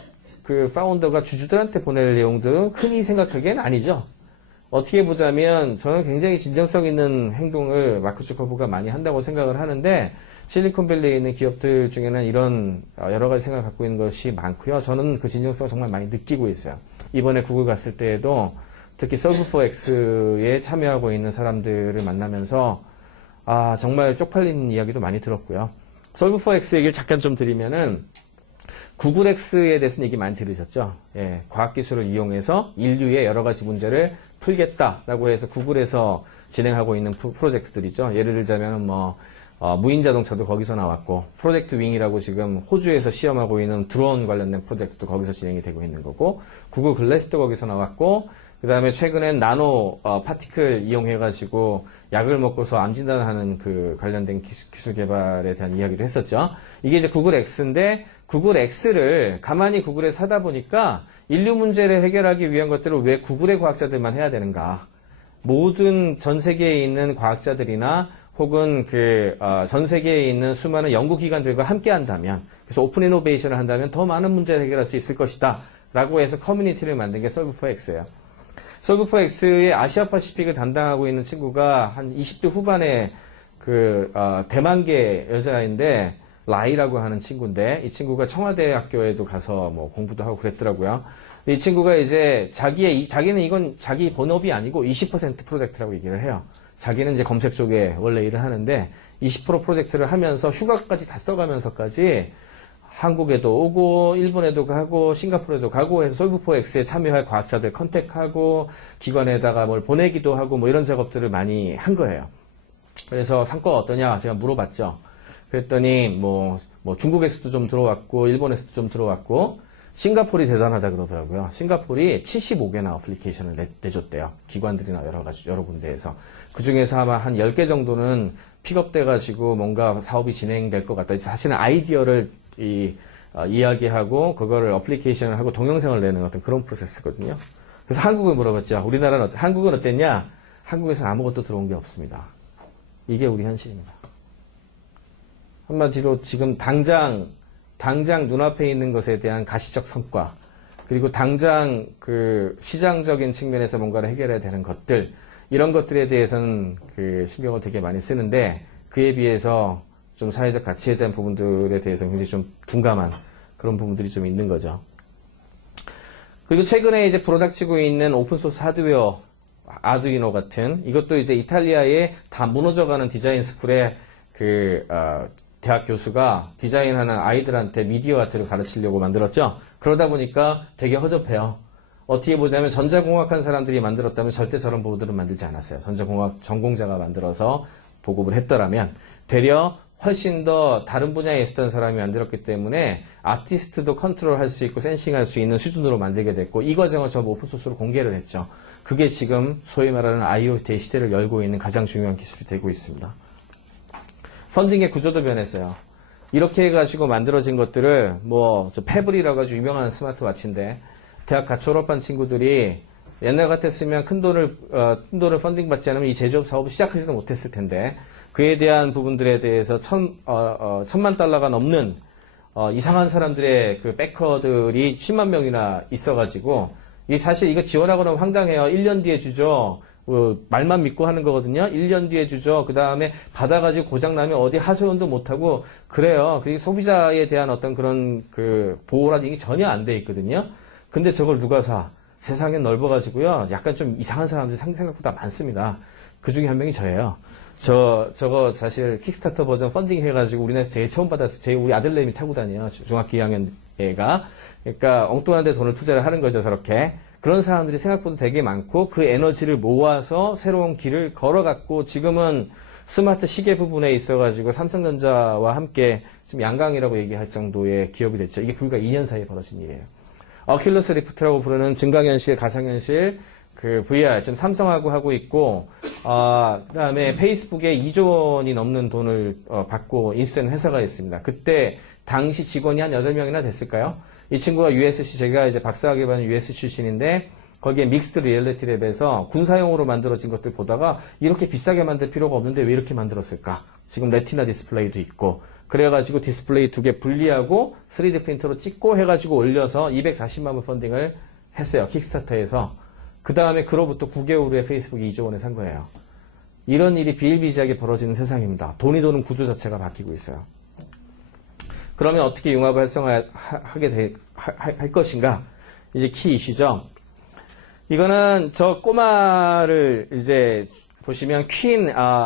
파운더가 주주들한테 보낼 내용들은 흔히 생각하기엔 아니죠. 어떻게 보자면 저는 굉장히 진정성 있는 행동을 마크 주커버그가 많이 한다고 생각을 하는데 실리콘밸리에 있는 기업들 중에는 이런 여러 가지 생각을 갖고 있는 것이 많고요. 저는 그 진정성을 정말 많이 느끼고 있어요. 이번에 구글 갔을 때에도 특히 Solve4X에 참여하고 있는 사람들을 만나면서 정말 쪽팔리는 이야기도 많이 들었고요. Solve4X 얘기를 잠깐 좀 드리면은 구글X에 대해서는 얘기 많이 들으셨죠? 예, 과학기술을 이용해서 인류의 여러 가지 문제를 풀겠다라고 해서 구글에서 진행하고 있는 프로젝트들이죠. 예를 들자면 무인 자동차도 거기서 나왔고, 프로젝트 윙이라고 지금 호주에서 시험하고 있는 드론 관련된 프로젝트도 거기서 진행이 되고 있는 거고, 구글 글래스도 거기서 나왔고, 그 다음에 최근엔 나노 파티클 이용해가지고 약을 먹고서 암 진단하는 관련된 기술 개발에 대한 이야기도 했었죠. 이게 이제 구글 X인데 구글 X를 가만히 구글에 사다 보니까 인류 문제를 해결하기 위한 것들을 왜 구글의 과학자들만 해야 되는가? 모든 전 세계에 있는 과학자들이나 혹은 전 세계에 있는 수많은 연구기관들과 함께 한다면, 그래서 오픈 이노베이션을 한다면 더 많은 문제를 해결할 수 있을 것이다. 라고 해서 커뮤니티를 만든 게 Solve4X예요. Solve4X의 아시아 파시픽을 담당하고 있는 친구가 한 20대 후반에 대만계 여자인데, 라이라고 하는 친구인데, 이 친구가 청와대학교에도 가서 공부도 하고 그랬더라고요. 이 친구가 이제 자기는 이건 자기 본업이 아니고 20% 프로젝트라고 얘기를 해요. 자기는 이제 검색 쪽에 원래 일을 하는데 20% 프로젝트를 하면서 휴가까지 다 써가면서까지 한국에도 오고 일본에도 가고 싱가포르에도 가고 해서 솔브4X에 참여할 과학자들 컨택하고 기관에다가 뭘 보내기도 하고 이런 작업들을 많이 한 거예요. 그래서 상과가 어떠냐 제가 물어봤죠. 그랬더니 중국에서도 좀 들어왔고 일본에서도 좀 들어왔고 싱가포르이 대단하다 그러더라고요. 싱가포르이 75개나 어플리케이션을 내줬대요. 기관들이나 여러 군데에서. 그 중에서 아마 한 10개 정도는 픽업돼가지고 뭔가 사업이 진행될 것 같다. 사실은 아이디어를 이야기하고 그거를 어플리케이션을 하고 동영상을 내는 어떤 그런 프로세스거든요. 그래서 한국을 물어봤죠. 한국은 어땠냐? 한국에서는 아무것도 들어온 게 없습니다. 이게 우리 현실입니다. 한마디로 지금 당장 눈앞에 있는 것에 대한 가시적 성과, 그리고 당장 그 시장적인 측면에서 뭔가를 해결해야 되는 것들, 이런 것들에 대해서는 그 신경을 되게 많이 쓰는데, 그에 비해서 좀 사회적 가치에 대한 부분들에 대해서 굉장히 좀 둔감한 그런 부분들이 좀 있는 거죠. 그리고 최근에 이제 불어닥치고 있는 오픈소스 하드웨어, 아두이노 같은, 이것도 이제 이탈리아의 다 무너져가는 디자인 스쿨의 대학 교수가 디자인하는 아이들한테 미디어 아트를 가르치려고 만들었죠. 그러다 보니까 되게 허접해요. 어떻게 보자면 전자공학한 사람들이 만들었다면 절대 저런 보드를 만들지 않았어요. 전자공학 전공자가 만들어서 보급을 했더라면 되려 훨씬 더 다른 분야에 있었던 사람이 만들었기 때문에 아티스트도 컨트롤할 수 있고 센싱할 수 있는 수준으로 만들게 됐고, 이 과정을 전부 오픈소스로 공개를 했죠. 그게 지금 소위 말하는 IoT의 시대를 열고 있는 가장 중요한 기술이 되고 있습니다. 펀딩의 구조도 변했어요. 이렇게 해가지고 만들어진 것들을 페블이라고 아주 유명한 스마트워치인데, 대학 갓 졸업한 친구들이 옛날 같았으면 큰 돈을 펀딩 받지 않으면 이 제조업 사업을 시작하지도 못했을 텐데, 그에 대한 부분들에 대해서 $10,000만 넘는 이상한 사람들의 그 백커들이 10만 명이나 있어가지고, 사실 이거 지원하고 나면 황당해요. 1년 뒤에 주죠. 말만 믿고 하는 거거든요. 1년 뒤에 주죠. 그 다음에 받아가지고 고장나면 어디 하소연도 못하고 그래요. 그리고 소비자에 대한 어떤 그런 그 보호라든지 이게 전혀 안 돼 있거든요. 근데 저걸 누가 사? 세상은 넓어가지고요. 약간 좀 이상한 사람들이 생각보다 많습니다. 그 중에 한 명이 저예요. 저거 사실 킥스타터 버전 펀딩 해가지고 우리나라에서 제일 처음 받았어요. 우리 아들내미 타고 다녀요. 중학교 2학년 애가. 그러니까 엉뚱한 데 돈을 투자를 하는 거죠, 저렇게. 그런 사람들이 생각보다 되게 많고, 그 에너지를 모아서 새로운 길을 걸어갔고, 지금은 스마트 시계 부분에 있어가지고 삼성전자와 함께 좀 양강이라고 얘기할 정도의 기업이 됐죠. 이게 불과 2년 사이에 벌어진 일이에요. 어큘러스 리프트라고 부르는 증강현실, 가상현실, 그 VR, 지금 삼성하고 하고 있고, 그 다음에 페이스북에 2조 원이 넘는 돈을 받고 인수된 회사가 있습니다. 그때 당시 직원이 한 8명이나 됐을까요? 이 친구가 USC, 제가 이제 박사학위 받은 USC 출신인데, 거기에 믹스드 리얼리티 랩에서 군사용으로 만들어진 것들 보다가 이렇게 비싸게 만들 필요가 없는데 왜 이렇게 만들었을까? 지금 레티나 디스플레이도 있고, 그래가지고 디스플레이 2개 분리하고 3D 프린터로 찍고 해가지고 올려서 240만 원 펀딩을 했어요. 킥스타터에서. 그 다음에 그로부터 9개월 후에 페이스북이 2조 원에 산 거예요. 이런 일이 비일비재하게 벌어지는 세상입니다. 돈이 도는 구조 자체가 바뀌고 있어요. 그러면 어떻게 융합을 활성화하게 할 것인가? 이제 키 이슈죠. 이거는 저 꼬마를 이제 보시면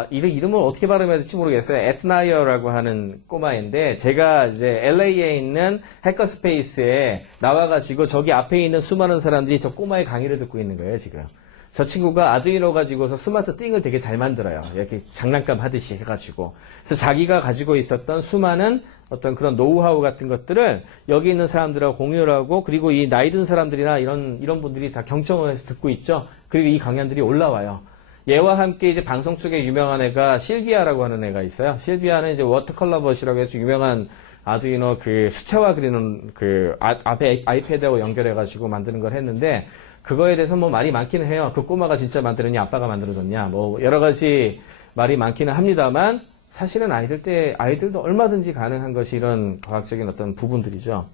이름을 어떻게 발음해야 될지 모르겠어요. 에트나이어라고 하는 꼬마인데, 제가 이제 LA에 있는 해커스페이스에 나와가지고 저기 앞에 있는 수많은 사람들이 저 꼬마의 강의를 듣고 있는 거예요, 지금. 저 친구가 아두이노 가지고서 스마트 띵을 되게 잘 만들어요. 이렇게 장난감 하듯이 해가지고. 그래서 자기가 가지고 있었던 수많은 어떤 그런 노우하우 같은 것들을 여기 있는 사람들하고 공유를 하고, 그리고 이 나이 든 사람들이나 이런 분들이 다 경청을 해서 듣고 있죠. 그리고 이 강연들이 올라와요. 얘와 함께 이제 방송 쪽에 유명한 애가 실비아라고 하는 애가 있어요. 실비아는 이제 워터컬러버시라고 해서 유명한 아두이노 그 수채화 그리는 그 앞에 아이패드하고 연결해가지고 만드는 걸 했는데, 그거에 대해서 뭐 말이 많기는 해요. 그 꼬마가 진짜 만들었냐, 아빠가 만들어줬냐, 뭐 여러 가지 말이 많기는 합니다만, 사실은 아이들도 얼마든지 가능한 것이 이런 과학적인 어떤 부분들이죠.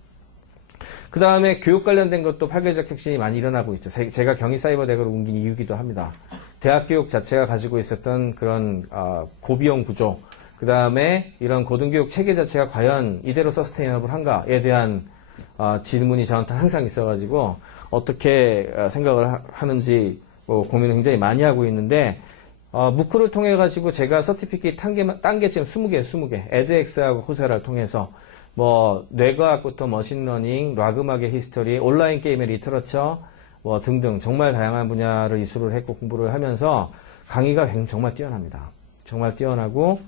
그 다음에 교육 관련된 것도 파괴적 혁신이 많이 일어나고 있죠. 제가 경희사이버대학을 옮긴 이유기도 합니다. 대학 교육 자체가 가지고 있었던 그런 고비용 구조, 그 다음에 이런 고등교육 체계 자체가 과연 이대로 서스테이너블한가에 대한 질문이 저한테 항상 있어가지고 어떻게 생각을 하는지 고민을 굉장히 많이 하고 있는데, 무크를 통해 가지고 제가 서티피케이트 단계 지금 20개, 에드엑스하고 호세라를 통해서 뭐 뇌과학부터 머신러닝, 락음악의 히스토리, 온라인 게임의 리터러처 뭐 등등 정말 다양한 분야를 이수를 했고 공부를 하면서 강의가 정말 뛰어납니다. 정말 뛰어나고,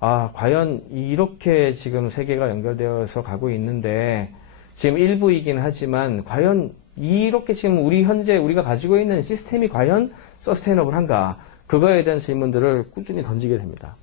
과연 이렇게 지금 세계가 연결되어서 가고 있는데, 지금 일부이긴 하지만 과연 이렇게 지금 현재 우리가 가지고 있는 시스템이 과연 서스테이너블한가? 그거에 대한 질문들을 꾸준히 던지게 됩니다.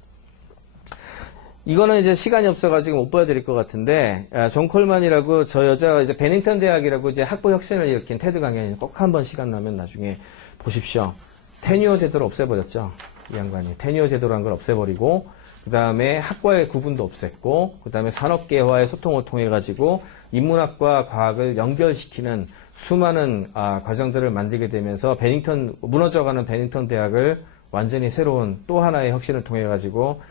이거는 이제 시간이 없어가지고 못 보여드릴 것 같은데, 존 콜만이라고 저 여자가 이제 베닝턴 대학이라고 이제 학부 혁신을 일으킨 테드 강연이 꼭 한번 시간 나면 나중에 보십시오. 테뉴어 제도를 없애버렸죠. 이 양반이. 테뉴어 제도라는 걸 없애버리고, 그 다음에 학과의 구분도 없앴고, 그 다음에 산업계와의 소통을 통해 가지고 인문학과 과학을 연결시키는 수많은 과정들을 만들게 되면서 무너져가는 베닝턴 대학을 완전히 새로운 또 하나의 혁신을 통해 가지고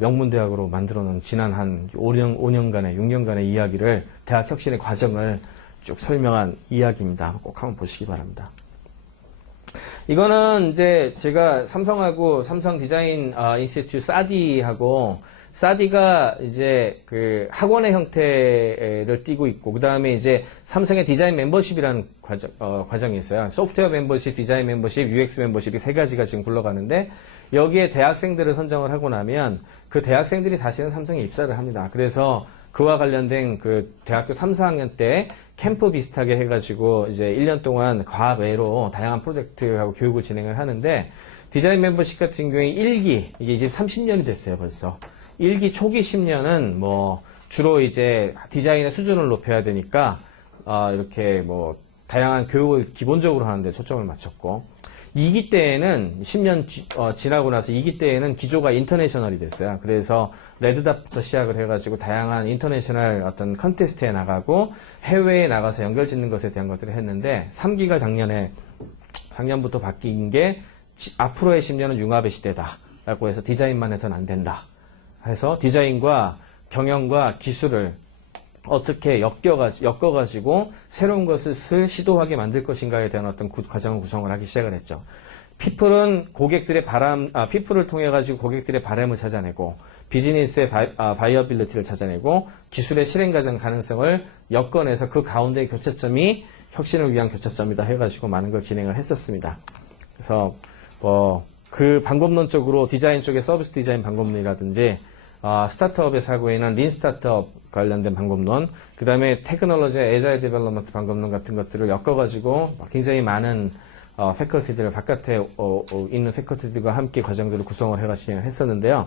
명문대학으로 만들어놓은 지난 한 5년간의 6년간의 이야기를, 대학 혁신의 과정을 쭉 설명한 이야기입니다. 꼭 한번 보시기 바랍니다. 이거는 이제 제가 삼성하고 삼성 디자인 인스티튜트 사디가 이제 그 학원의 형태를 띠고 있고, 그 다음에 이제 삼성의 디자인 멤버십이라는 과정이 있어요. 소프트웨어 멤버십, 디자인 멤버십, UX 멤버십이 세 가지가 지금 굴러가는데, 여기에 대학생들을 선정을 하고 나면 그 대학생들이 다시는 삼성에 입사를 합니다. 그래서 그와 관련된 그 대학교 3, 4학년 때 캠프 비슷하게 해가지고 이제 1년 동안 과학 외로 다양한 프로젝트하고 교육을 진행을 하는데, 디자인 멤버십 같은 경우에 1기, 이게 이제 30년이 됐어요, 벌써. 1기 초기 10년은 뭐 주로 이제 디자인의 수준을 높여야 되니까 이렇게 뭐 다양한 교육을 기본적으로 하는데 초점을 맞췄고, 2기 때에는 10년 지나고 나서 2기 때에는 기조가 인터내셔널이 됐어요. 그래서 레드닷부터 시작을 해가지고 다양한 인터내셔널 어떤 컨테스트에 나가고 해외에 나가서 연결 짓는 것에 대한 것들을 했는데, 3기가 작년부터 바뀐 게 앞으로의 10년은 융합의 시대다라고 해서 디자인만 해서는 안 된다. 해서 디자인과 경영과 기술을 어떻게 엮어가지고 새로운 것을 시도하게 만들 것인가에 대한 어떤 과정을 구성을 하기 시작을 했죠. 피플은 피플을 통해 가지고 고객들의 바람을 찾아내고, 비즈니스의 바이어빌리티를 찾아내고, 기술의 실행 과정 가능성을 엮어내서 그 가운데의 교차점이 혁신을 위한 교차점이다 해가지고 많은 걸 진행을 했었습니다. 그래서 그 방법론적으로 디자인 쪽의 서비스 디자인 방법론이라든지, 스타트업에서 하고 있는 린 스타트업 관련된 방법론, 그 다음에 테크놀로지의 에자일 디벨롭먼트 방법론 같은 것들을 엮어가지고 굉장히 많은 패컬티들을 바깥에 있는 패컬티들과 함께 과정들을 구성을 해가지고 했었는데요.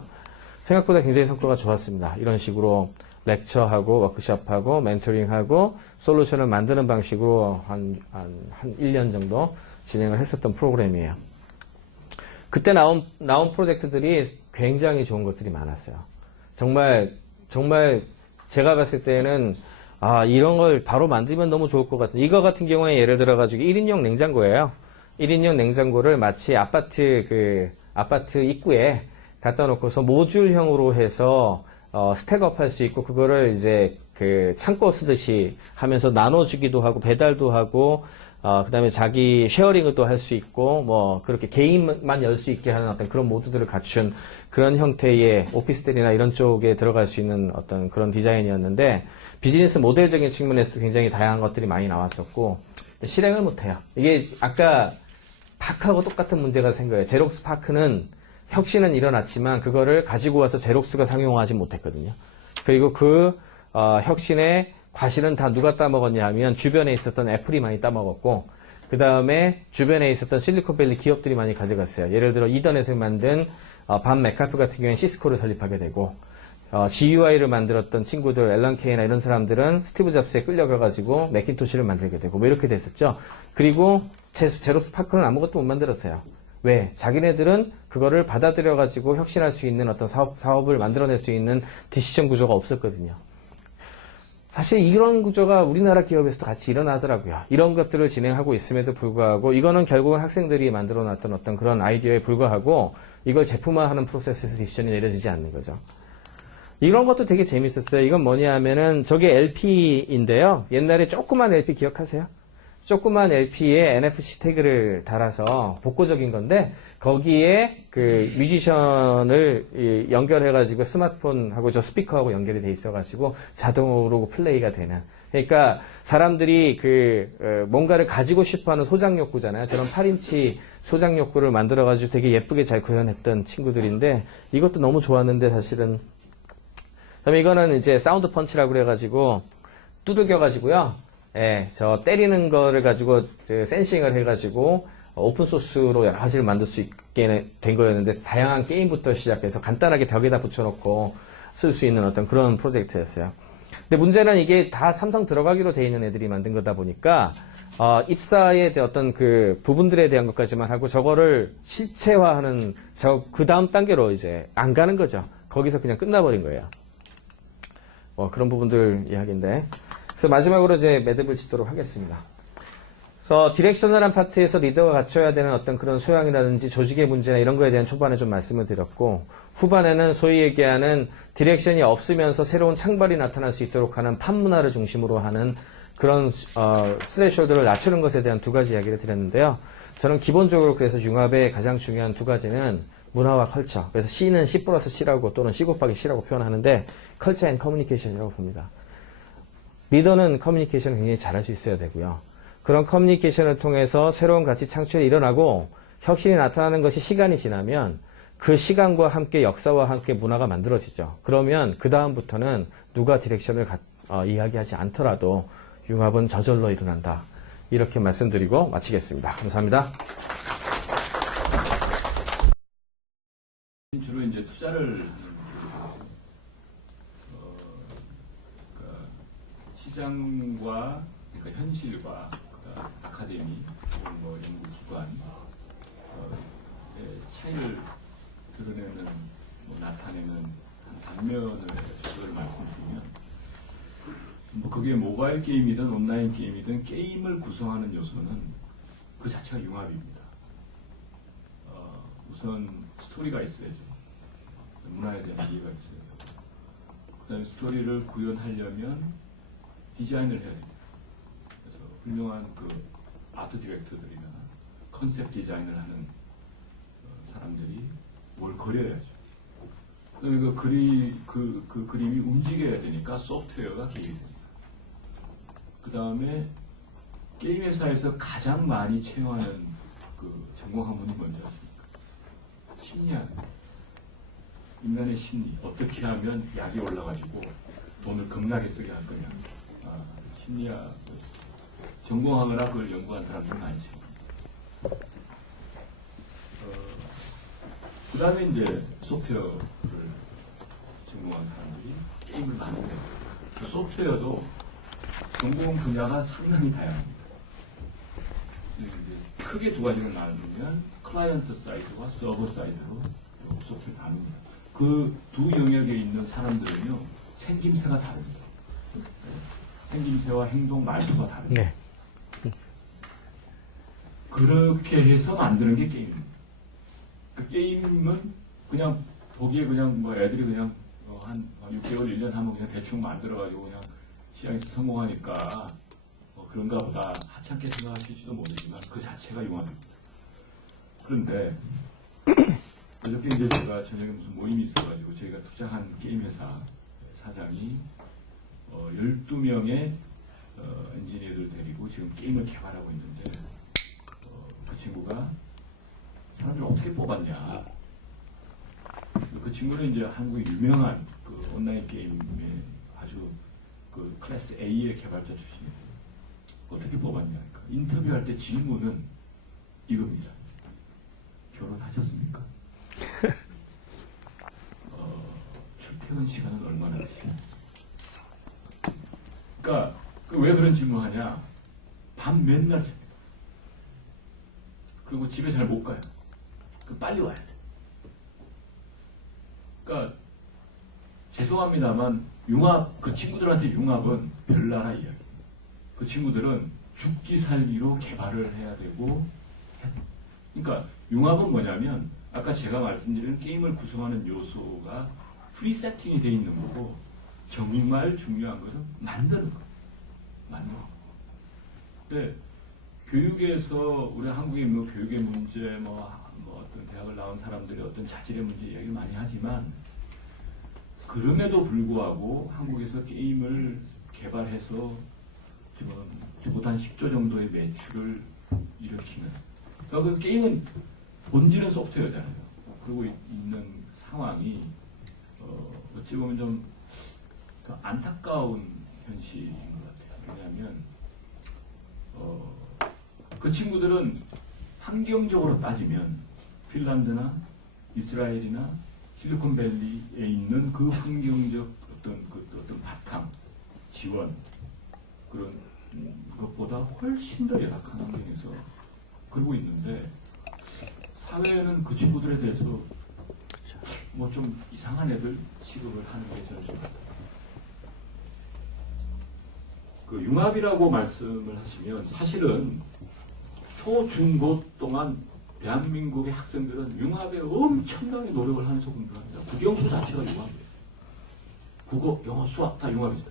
생각보다 굉장히 성과가 좋았습니다. 이런 식으로 렉처하고 워크숍하고 멘토링하고 솔루션을 만드는 방식으로 한 1년 정도 진행을 했었던 프로그램이에요. 그때 나온 프로젝트들이 굉장히 좋은 것들이 많았어요. 정말 제가 봤을 때는 이런 걸 바로 만들면 너무 좋을 것 같은, 이거 같은 경우에 예를 들어가지고 1인용 냉장고예요. 1인용 냉장고를 마치 아파트 입구에 갖다 놓고서 모듈형으로 해서 스택업 할 수 있고, 그거를 이제 그 창고 쓰듯이 하면서 나눠주기도 하고 배달도 하고, 그 다음에 자기 쉐어링도 할 수 있고, 뭐, 그렇게 개인만 열 수 있게 하는 어떤 그런 모드들을 갖춘 그런 형태의 오피스텔이나 이런 쪽에 들어갈 수 있는 어떤 그런 디자인이었는데, 비즈니스 모델적인 측면에서도 굉장히 다양한 것들이 많이 나왔었고, 실행을 못해요. 이게 아까 파크하고 똑같은 문제가 생겨요. 제록스 파크는 혁신은 일어났지만, 그거를 가지고 와서 제록스가 상용하지 못했거든요. 그리고 그, 혁신의 과실은 다 누가 따먹었냐 하면 주변에 있었던 애플이 많이 따먹었고, 그 다음에 주변에 있었던 실리콘밸리 기업들이 많이 가져갔어요. 예를 들어 이더넷을 만든 반 메카프 같은 경우에는 시스코를 설립하게 되고, GUI를 만들었던 친구들 앨런 케이나 이런 사람들은 스티브 잡스에 끌려가가지고 매킨토시를 만들게 되고 뭐 이렇게 됐었죠. 그리고 제록스 파크는 아무것도 못 만들었어요. 왜? 자기네들은 그거를 받아들여가지고 혁신할 수 있는 어떤 사업을 만들어낼 수 있는 디시전 구조가 없었거든요. 사실 이런 구조가 우리나라 기업에서도 같이 일어나더라고요. 이런 것들을 진행하고 있음에도 불구하고, 이거는 결국은 학생들이 만들어 놨던 어떤 그런 아이디어에 불과하고, 이걸 제품화하는 프로세스에서 디시전이 내려지지 않는 거죠. 이런 것도 되게 재밌었어요. 이건 뭐냐 하면은 저게 LP인데요. 옛날에 조그만 LP 기억하세요? 조그만 LP에 NFC 태그를 달아서 복고적인 건데, 거기에 그 뮤지션을 연결해가지고 스마트폰하고 저 스피커하고 연결이 돼 있어가지고 자동으로 플레이가 되는. 그러니까 사람들이 뭔가를 가지고 싶어하는 소장 욕구잖아요. 저런 8인치 소장 욕구를 만들어가지고 되게 예쁘게 잘 구현했던 친구들인데, 이것도 너무 좋았는데 사실은. 그다음에 이거는 이제 사운드 펀치라고 그래가지고 두들겨가지고요. 예, 저 때리는 거를 가지고 센싱을 해가지고 오픈소스로 여러 가지를 만들 수 있게 된 거였는데, 다양한 게임부터 시작해서 간단하게 벽에다 붙여놓고 쓸 수 있는 어떤 그런 프로젝트였어요. 근데 문제는 이게 다 삼성 들어가기로 돼 있는 애들이 만든 거다 보니까 입사에 대한 어떤 그 부분들에 대한 것까지만 하고 저거를 실체화하는 그 다음 단계로 이제 안 가는 거죠. 거기서 그냥 끝나버린 거예요. 그런 부분들 이야기인데. 그래서 마지막으로 이제 매듭을 짓도록 하겠습니다. 그래서 디렉셔널한 파트에서 리더가 갖춰야 되는 어떤 그런 소양이라든지 조직의 문제나 이런 거에 대한 초반에 좀 말씀을 드렸고, 후반에는 소위 얘기하는 디렉션이 없으면서 새로운 창발이 나타날 수 있도록 하는 판 문화를 중심으로 하는 그런 스레숄더를 낮추는 것에 대한 두 가지 이야기를 드렸는데요. 저는 기본적으로 그래서 융합의 가장 중요한 두 가지는 문화와 컬처. 그래서 C는 C 플러스 C라고 또는 C 곱하기 C라고 표현하는데, 컬처 앤 커뮤니케이션이라고 봅니다. 리더는 커뮤니케이션을 굉장히 잘할 수 있어야 되고요. 그런 커뮤니케이션을 통해서 새로운 가치 창출이 일어나고 혁신이 나타나는 것이 시간이 지나면 그 시간과 함께 역사와 함께 문화가 만들어지죠. 그러면 그 다음부터는 누가 디렉션을 이야기하지 않더라도 융합은 저절로 일어난다. 이렇게 말씀드리고 마치겠습니다. 감사합니다. 주로 이제 투자를 그러니까 시장과 그러니까 현실과 아카데미 혹은 뭐 연구기관 차이를 드러내는 나타내는 단면을 말씀드리면 뭐 그게 모바일 게임이든 온라인 게임이든 게임을 구성하는 요소는 그 자체가 융합입니다. 우선 스토리가 있어야죠. 문화에 대한 이해가 있어요. 그 다음에 스토리를 구현하려면 디자인을 해야 됩니다. 그래서 훌륭한 그 아트 디렉터들이나 컨셉 디자인을 하는 사람들이 뭘 그려야죠. 그 그림이 움직여야 되니까 소프트웨어가 개입이 됩니다. 그 다음에 게임 회사에서 가장 많이 채용하는 그 전공 학문이 뭔지 아십니까? 심리학. 인간의 심리. 어떻게 하면 약이 올라가지고 돈을 겁나게 쓰게 할 거냐. 심리학. 전공하거나 그걸 연구한 사람들 많이 채용합니다. 그 다음에 이제 소프트웨어를 전공한 사람들이 게임을 만들어요. 그 소프트웨어도 전공 분야가 상당히 다양합니다. 크게 두 가지를 나누면 클라이언트 사이드와 서버 사이드로 소프트웨어를 나눕니다. 그 두 영역에 있는 사람들은요, 생김새가 다릅니다. 생김새와 행동, 말투가 다릅니다. 네. 그렇게 해서 만드는 게 게임입니다. 그 게임은 그냥 보기에 그냥 뭐 애들이 그냥 한 6개월, 1년 하면 그냥 대충 만들어가지고 그냥 시장에서 성공하니까 그런가 보다 하찮게 생각하실지도 모르지만 그 자체가 융합입니다. 그런데 어저께 이제 제가 저녁에 무슨 모임이 있어가지고 저희가 투자한 게임 회사 사장이 12명의 엔지니어를 데리고 지금 게임을 개발하고 있는데 그 친구가 사람들을 어떻게 뽑았냐. 그 친구는 이제 한국의 유명한 그 온라인 게임의 아주 그 클래스 A의 개발자 출신이에요. 어떻게 뽑았냐. 그러니까 인터뷰할 때 질문은 이겁니다. 결혼하셨습니까? 출퇴근 시간은 얼마나 되시나요? 그러니까 왜 그런 질문하냐. 밤 맨날 샙니다. 그리고 집에 잘 못 가요. 빨리 와야 돼. 그러니까 죄송합니다만 융합, 그 친구들한테 융합은 별나라 이야기. 그 친구들은 죽기 살기로 개발을 해야 되고, 그러니까 융합은 뭐냐면 아까 제가 말씀드린 게임을 구성하는 요소가 프리세팅이 되어 있는 거고, 정말 중요한 것은 만드는 거. 만드는 거. 근데 교육에서 우리 한국의 뭐 교육의 문제, 뭐 어떤 대학을 나온 사람들의 어떤 자질의 문제 이야기를 많이 하지만, 그럼에도 불구하고 한국에서 게임을 개발해서 지금 한 10조 정도의 매출을 일으키는. 그러니까 그 게임은 본질은 소프트웨어잖아요. 그리고 있는 상황이 어찌 보면 좀 안타까운 현실인 것 같아요. 왜냐하면 그 친구들은 환경적으로 따지면 핀란드나 이스라엘이나 실리콘밸리에 있는 그 환경적 어떤 바탕, 지원 그런 것보다 훨씬 더 열악한 환경에서 그러고 있는데 사회는 그 친구들에 대해서 뭐 좀 이상한 애들 취급을 하는 게 저는 좀 그 융합이라고 말씀을 하시면 사실은 초, 중, 고 동안 대한민국의 학생들은 융합에 엄청나게 노력을 하면서 공부를 합니다. 국영수 자체가 융합이에요. 국어, 영어, 수학 다 융합이죠.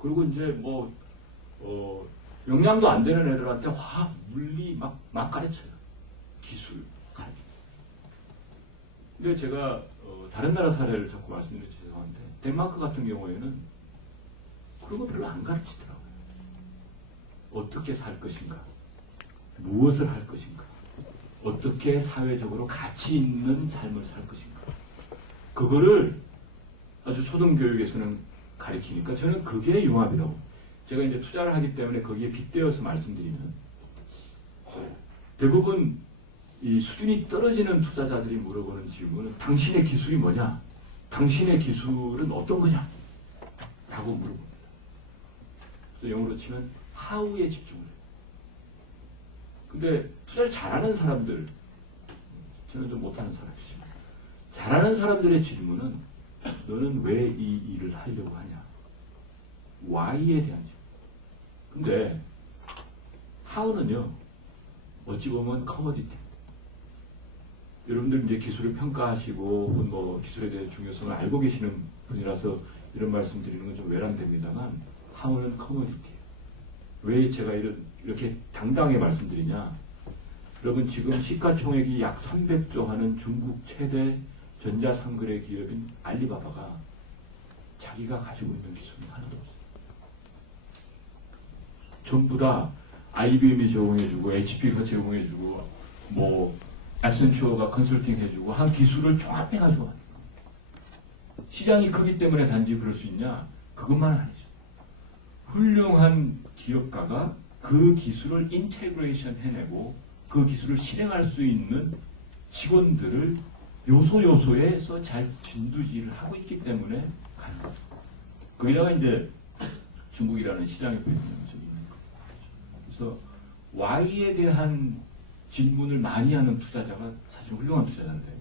그리고 이제 뭐 영양도 안 되는 애들한테 화학, 물리 막 가르쳐요. 기술 가르쳐. 근데 제가 다른 나라 사례를 자꾸 말씀드려서 죄송한데 덴마크 같은 경우에는 그런 거 별로 안 가르치더라고요. 어떻게 살 것인가, 무엇을 할 것인가, 어떻게 사회적으로 가치 있는 삶을 살 것인가. 그거를 아주 초등교육에서는 가르치니까 저는 그게 융합이라고. 제가 이제 투자를 하기 때문에 거기에 빗대어서 말씀드리면 대부분 이 수준이 떨어지는 투자자들이 물어보는 질문은 당신의 기술이 뭐냐? 당신의 기술은 어떤 거냐? 라고 물어봅니다. 그래서 영어로 치면 how에 집중을 해요. 근데 투자를 잘하는 사람들, 저는 좀 못하는 사람이지만 잘하는 사람들의 질문은 너는 왜 이 일을 하려고 하냐? why에 대한 질문. 근데 how는요, 어찌 보면 커머디티. 여러분들 이제 기술을 평가하시고 혹은 뭐 기술에 대한 중요성을 알고 계시는 분이라서 이런 말씀 드리는 건 좀 외람됩니다만 how는 커머디티예요. 왜 제가 이렇게 당당하게 말씀드리냐? 여러분 지금 시가총액이 약 300조 하는 중국 최대 전자상거래 기업인 알리바바가 자기가 가지고 있는 기술은 하나도 없어요. 전부 다 IBM이 제공해주고 HP가 제공해주고 뭐 에센추어가 컨설팅 해주고 한 기술을 종합해가지고 시장이 크기 때문에 단지 그럴 수 있냐? 그것만은 아니죠. 훌륭한 기업가가 그 기술을 인테그레이션 해내고 그 기술을 실행할 수 있는 직원들을 요소에서 잘 진두지휘를 하고 있기 때문에 가는 거죠. 거기다가 이제 중국이라는 시장의 배경이 좀 있는 거죠. 그래서 Y에 대한 질문을 많이 하는 투자자가 사실 훌륭한 투자자인데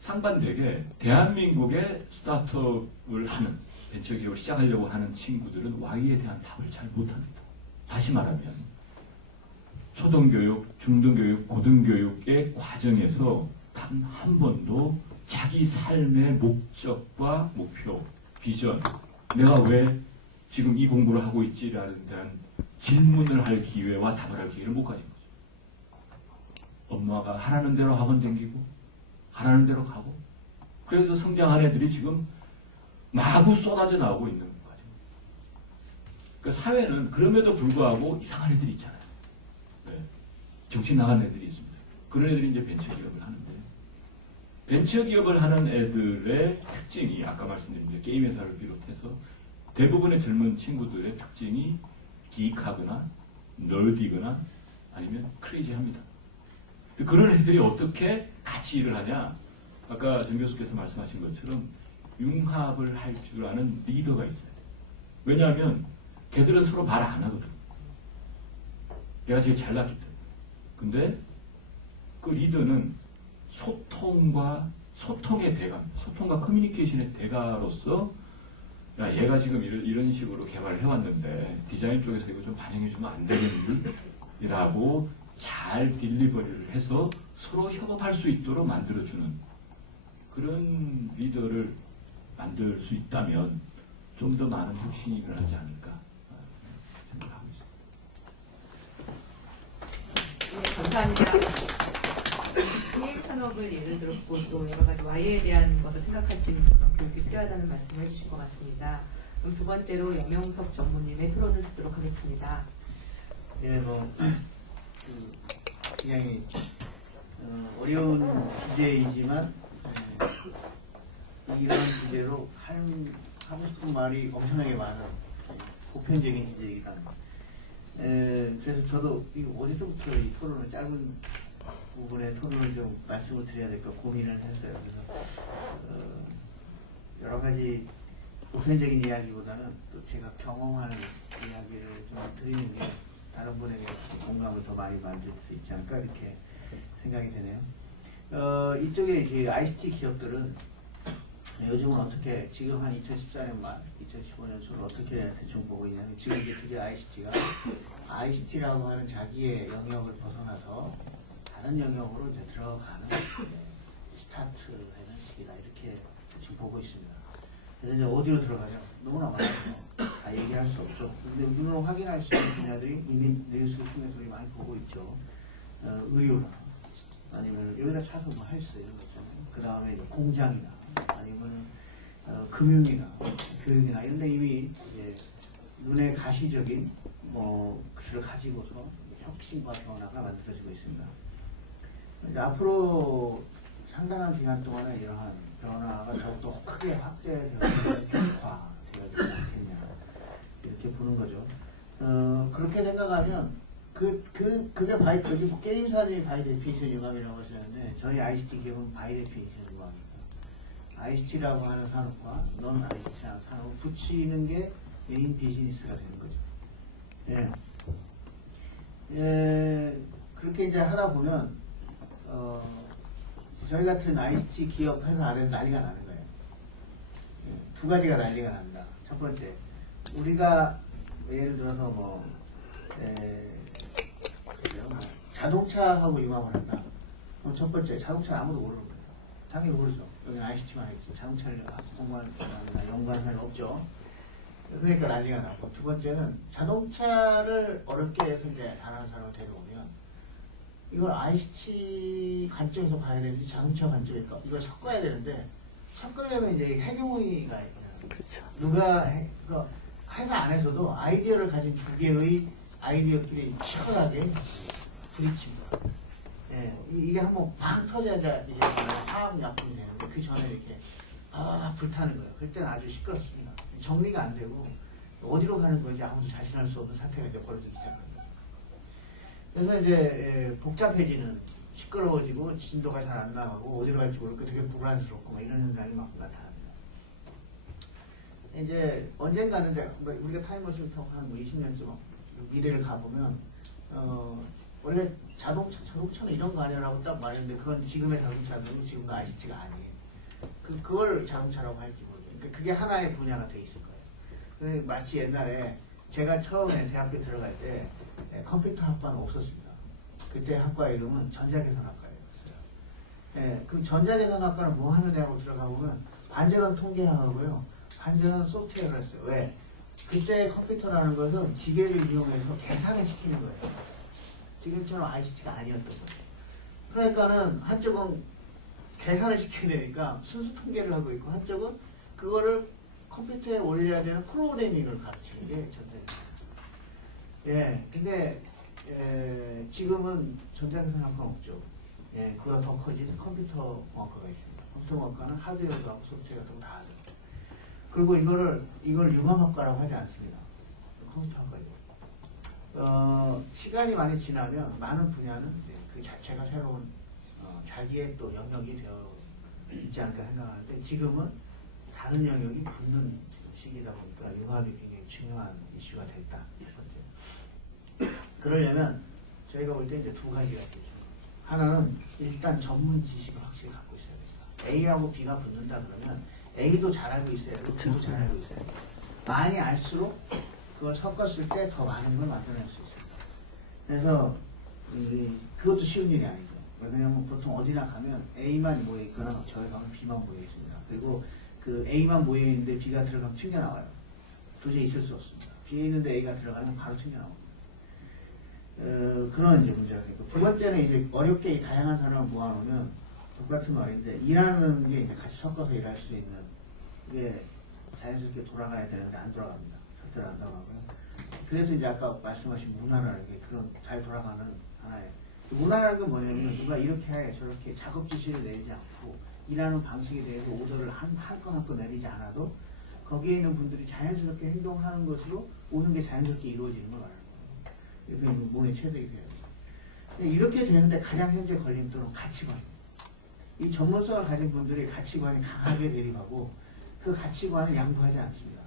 상반되게 대한민국의 스타트업을 하는 벤처기업을 시작하려고 하는 친구들은 Y에 대한 답을 잘 못합니다. 다시 말하면 초등교육, 중등교육, 고등교육의 과정에서 단 한 번도 자기 삶의 목적과 목표, 비전, 내가 왜 지금 이 공부를 하고 있지라는 대한 질문을 할 기회와 답을 할 기회를 못 가진 거죠. 엄마가 하라는 대로 학원 다니고 하라는 대로 가고 그래서 성장한 애들이 지금 마구 쏟아져 나오고 있는 거죠. 그러니까 사회는 그럼에도 불구하고 이상한 애들이 있잖아요. 네. 정신 나간 애들이 있습니다. 그런 애들이 이제 벤처기업을 하는데 벤처기업을 하는 애들의 특징이 아까 말씀드린 대로 게임 회사를 비롯해서 대부분의 젊은 친구들의 특징이 기익하거나 널비거나 아니면 크레이지합니다. 그런 애들이 어떻게 같이 일을 하냐? 아까 정 교수께서 말씀하신 것처럼 융합을 할 줄 아는 리더가 있어야 돼요. 왜냐하면 걔들은 서로 말 안 하거든. 내가 제일 잘났기 때문에. 근데 그 리더는 소통의 대가, 소통과 커뮤니케이션의 대가로서 야, 얘가 지금 이런 식으로 개발을 해왔는데 디자인 쪽에서 이거 좀 반영해주면 안 되겠니? 라고 잘 딜리버리를 해서 서로 협업할 수 있도록 만들어주는 그런 리더를 만들 수 있다면 좀 더 많은 혁신이 일어나지 않을까 생각하고 있습니다. 네, 감사합니다. 게임 산업을 예를 들었고 또 여러 가지 Y에 대한 것을 생각할 수 있는 그런 교육이 필요하다는 말씀을 해주신 것 같습니다. 그럼 두 번째로 염영석 전무님의 토론을 듣도록 하겠습니다. 예, 굉장히 어려운 주제이지만 이런 주제로 하고 싶은 말이 엄청나게 많은 보편적인 주제이기도 합니다. 그래서 저도 어디서부터 이 토론을 짧은 부분의 토론을 좀 말씀을 드려야 될까 고민을 했어요. 그래서 여러 가지 보편적인 이야기보다는 또 제가 경험하는 이야기를 좀 드리는 게 다른 분에게 공감을 더 많이 만들 수 있지 않을까 이렇게 생각이 되네요. 이쪽에 이제 ICT 기업들은 요즘은 어떻게 지금 한 2014년 말, 2015년 초를 어떻게 대충 보고 있냐면 지금 이제 드디어 ICT라고 하는 자기의 영역을 벗어나서 다른 영역으로 이제 들어가는 스타트하는 시기다 이렇게 지금 보고 있습니다. 그래서 이제 어디로 들어가냐? 너무나 많아서 다 얘기할 수 없죠. 근데 눈으로 확인할 수 있는 분야들이 이미 뉴스를 통해서 우리 많이 보고 있죠. 의료나 아니면 여기다 차서 뭐 헬스 이런 거 있잖아요. 그 다음에 공장이나 아니면 금융이나 교육이나 이런 데 이미 이제 눈에 가시적인 뭐 것을 가지고서 혁신과 변화가 만들어지고 있습니다. 이제 앞으로 상당한 기간 동안에 이러한 변화가 더욱더 크게 확대되어지는 변화되어지지 않겠냐 이렇게 보는 거죠. 그렇게 생각하면 그게 여기 게임사들이 바이 데피니션 융합이라고 하셨는데 저희 ICT 기업은 바이 데피니션 융합입니다. ICT라고 하는 산업과 넌 ICT라는 산업을 붙이는 게 메인 비즈니스가 되는 거죠. 그렇게 이제 하다 보면 저희 같은 ICT 기업 회사 안에서 난리가 나는 거예요. 두 가지가 난리가 난다. 첫 번째, 우리가 예를 들어서 자동차하고 융합을 한다. 첫 번째, 자동차 아무도 모르는 거예요. 당연히 모르죠. 여기는 ICT만 있지. 자동차를 공부하는 연구하는 사 없죠. 그러니까 난리가 나고. 두 번째는 자동차를 어렵게 해서 이제 잘하는 사람을 데려오면 이걸 ICT 관점에서 봐야 되는지 자동차 관점에서 이걸 섞어야 되는데 섞으려면 이제 해경의가 있거든요. 그렇죠. 그 회사 안에서도 아이디어를 가진 두 개의 아이디어끼리 치열하게 부딪힙니다. 이게 한번 팡 터져야 이게 화학 약품이 되는데 그 전에 이렇게 불타는 거예요. 그럴 때는 아주 시끄럽습니다. 정리가 안 되고 어디로 가는 건지 아무도 자신할 수 없는 사태가 이제 벌어지기 시작합니다. 그래서 이제 복잡해지는 시끄러워지고 진도가 잘 안 나가고 어디로 갈지 모르고 되게 불안스럽고 이런 현상이 막 나타납니다. 이제 언젠가는 우리가 타임머신부터 한 20년쯤 미래를 가보면 원래 자동차는 이런 거 아니라고 딱 말했는데 그건 지금의 자동차는 지금의 ICT가 아니에요. 그걸 자동차라고 할지 모르겠어요. 그러니까 그게 하나의 분야가 돼 있을 거예요. 마치 옛날에 제가 처음에 대학교 들어갈 때 컴퓨터 학과는 없었습니다. 그때 학과 이름은 전자계산학과였어요. 그럼 전자계산학과는 뭐 하느냐고 들어가 보면 반전원 통계를 하고요. 반전원 소프트웨어를 했어요. 왜? 그때 컴퓨터라는 것은 기계를 이용해서 계산을 시키는 거예요. 지금처럼 ICT가 아니었던 거예요. 그러니까는 한쪽은 계산을 시켜야 되니까 순수 통계를 하고 있고 한쪽은 그거를 컴퓨터에 올려야 되는 프로그래밍을 가르치는 게 전자계산학과. 근데 지금은 전자계산학과 없죠. 그보다 더 커진 컴퓨터학과가 있습니다. 컴퓨터학과는 하드웨어도 하고 소프트웨어 같은 거 다 하죠. 그리고 이걸 융합학과라고 하지 않습니다. 컴퓨터학과이고. 시간이 많이 지나면 많은 분야는 그 자체가 새로운 자기의 또 영역이 되어 있지 않을까 생각하는데 지금은 다른 영역이 붙는 시기다 보니까 융합이 굉장히 중요한 이슈가 됐다. 첫 번째. 그러려면 저희가 볼 때 이제 두 가지가 있죠. 하나는 일단 전문 지식을 확실히 갖고 있어야 된다. A하고 B가 붙는다 그러면 A도 잘 알고 있어야 되고 B도 잘 알고 있어야 된다. 많이 알수록 그걸 섞었을 때 더 많은 걸 만들어낼 수 있습니다. 그래서 그것도 쉬운 일이 아니죠. 왜냐하면 보통 어디나 가면 A만 모여있거나 저희 가면 B만 모여있습니다. 그리고 그 A만 모여있는데 B가 들어가면 튕겨나와요. 도저히 있을 수 없습니다. B에 있는데 A가 들어가면 바로 튕겨나옵니다. 그런 이제 문제가 있고 두 번째는 이제 어렵게 이 다양한 사람을 모아놓으면 똑같은 말인데 일하는 게 이제 같이 섞어서 일할 수 있는 이게 자연스럽게 돌아가야 되는데 안 돌아갑니다. 절대로 안 돌아가고요. 그래서 이제 아까 말씀하신 문화라는 게 그런 잘 돌아가는 하나의 문화라는 건 뭐냐면 누가 이렇게 해 저렇게 작업 지시를 내지 않고 일하는 방식에 대해서 오더를 한 건 한 건 내리지 않아도 거기에 있는 분들이 자연스럽게 행동하는 것으로 모든 게 자연스럽게 이루어지는 걸 말하는 거예요. 그게 문의 최대의 개념이에요. 이렇게 되는데 가장 현재 걸림돌은 가치관. 이 전문성을 가진 분들이 가치관이 강하게 대립하고 그 가치관을 양보하지 않습니다.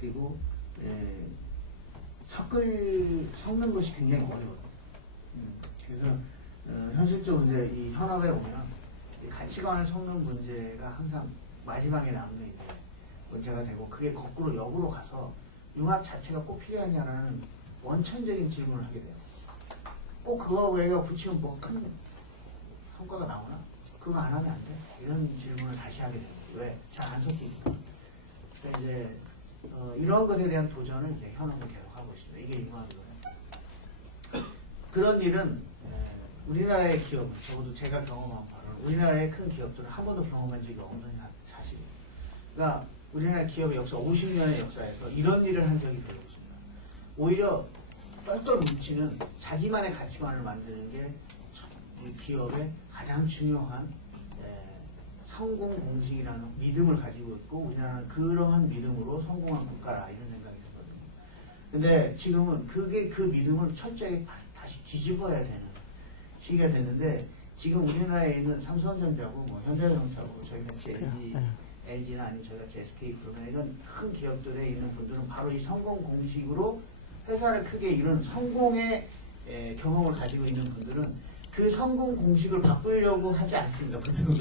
그리고 섞는 것이 굉장히 어려워요. 그래서 현실적으로 이제 이 현업에 오면 이 가치관을 섞는 문제가 항상 마지막에 남는 이제 문제가 되고, 그게 거꾸로 역으로 가서 융합 자체가 꼭 필요하냐라는 원천적인 질문을 하게 돼요. 꼭 그거 외가 붙이면 뭐 큰 성과가 나오나? 그거 안 하면 안 돼? 이런 질문을 다시 하게 돼요. 왜? 잘 안 섞이니까. 그러니까 이제 이런 것에 대한 도전은 이제 현업은 계속하고 있습니다. 이게 융합이거든요. 그런 일은 우리나라의 기업, 적어도 제가 경험한 바로는 우리나라의 큰 기업들은 한 번도 경험한 적이 없는 사실이에요. 그러니까 우리나라 기업의 역사, 50년의 역사에서 이런 일을 한 적이 별로 없습니다. 오히려 똘똘 뭉치는 자기만의 가치관을 만드는 게 이 기업의 가장 중요한 성공 공식이라는 믿음을 가지고 있고, 우리나라는 그러한 믿음으로 성공한 국가라, 이런 생각이 들거든요. 근데 지금은 그게 그 믿음을 철저하게 다시 뒤집어야 되는 시기가 됐는데, 지금 우리나라에 있는 삼성전자고 뭐 현대자동차고 저희 같이 LG나 아니면 저희 같이 SK 그러면 이런 큰 기업들에 있는 분들은 바로 이 성공 공식으로 회사를 크게 이룬 성공의 경험을 가지고 있는 분들은 그 성공 공식을 바꾸려고 하지 않습니다. 보통은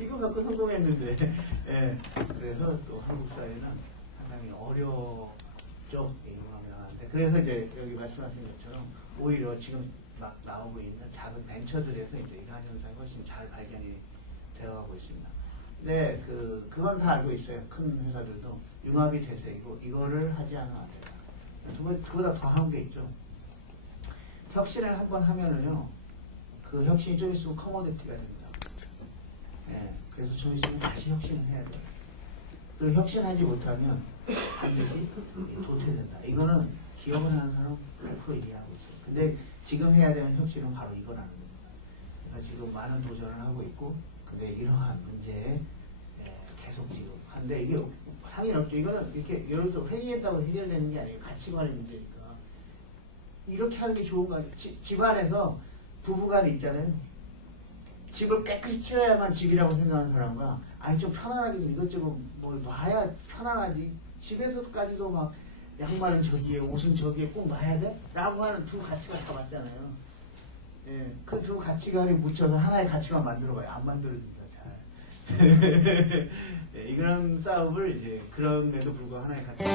이거 갖고 성공했는데, 그래서 또 한국 사회는 상당히 어렵죠. 유명한데, 그래서 이제 여기 말씀하신 것처럼 오히려 지금 막 나오고 있는 작은 벤처들에서 이제 이러한 현상이 훨씬 잘 발견이 되어가고 있습니다. 네, 그건 다 알고 있어요. 큰 회사들도 융합이 대세이고 이거를 하지 않으면 안 돼요. 그보다 더 한 게 있죠. 혁신을 한번 하면은요, 그 혁신이 좀 있으면 커머디티가 됩니다. 네, 그래서 좀 있으면 다시 혁신을 해야 돼요. 그리고 혁신하지 못하면 반드시 도태된다. 이거는 기업을 하는 사람 100% 이해하고 있어요. 근데 지금 해야 되는 혁신은 바로 이거라는 겁니다. 그래서 지금 많은 도전을 하고 있고, 근데 이러한 문제에 계속 지금 한데, 이게 상인 없죠. 이거는 이렇게 예를 들어 회의했다고 해결되는 게 아니에요. 가치관의 문제니까. 이렇게 하는 게 좋은 거 아니에요. 집안에서 부부간에 있잖아요. 집을 깨끗이 치워야만 집이라고 생각하는 사람과, 아니 좀 편안하게 좀 이것저것 뭘 놔야 편안하지, 집에서까지도 막 양말은 저기에 옷은 저기에 꼭 놔야 돼? 라고 하는 두 가치가 다 맞잖아요. 예, 그 두 가치관이 묻혀서 하나의 가치관 만들어봐요. 안 만들어집니다, 잘. 예, 이런 싸움을 이제 그런데도 불구하고 하나의 가치관.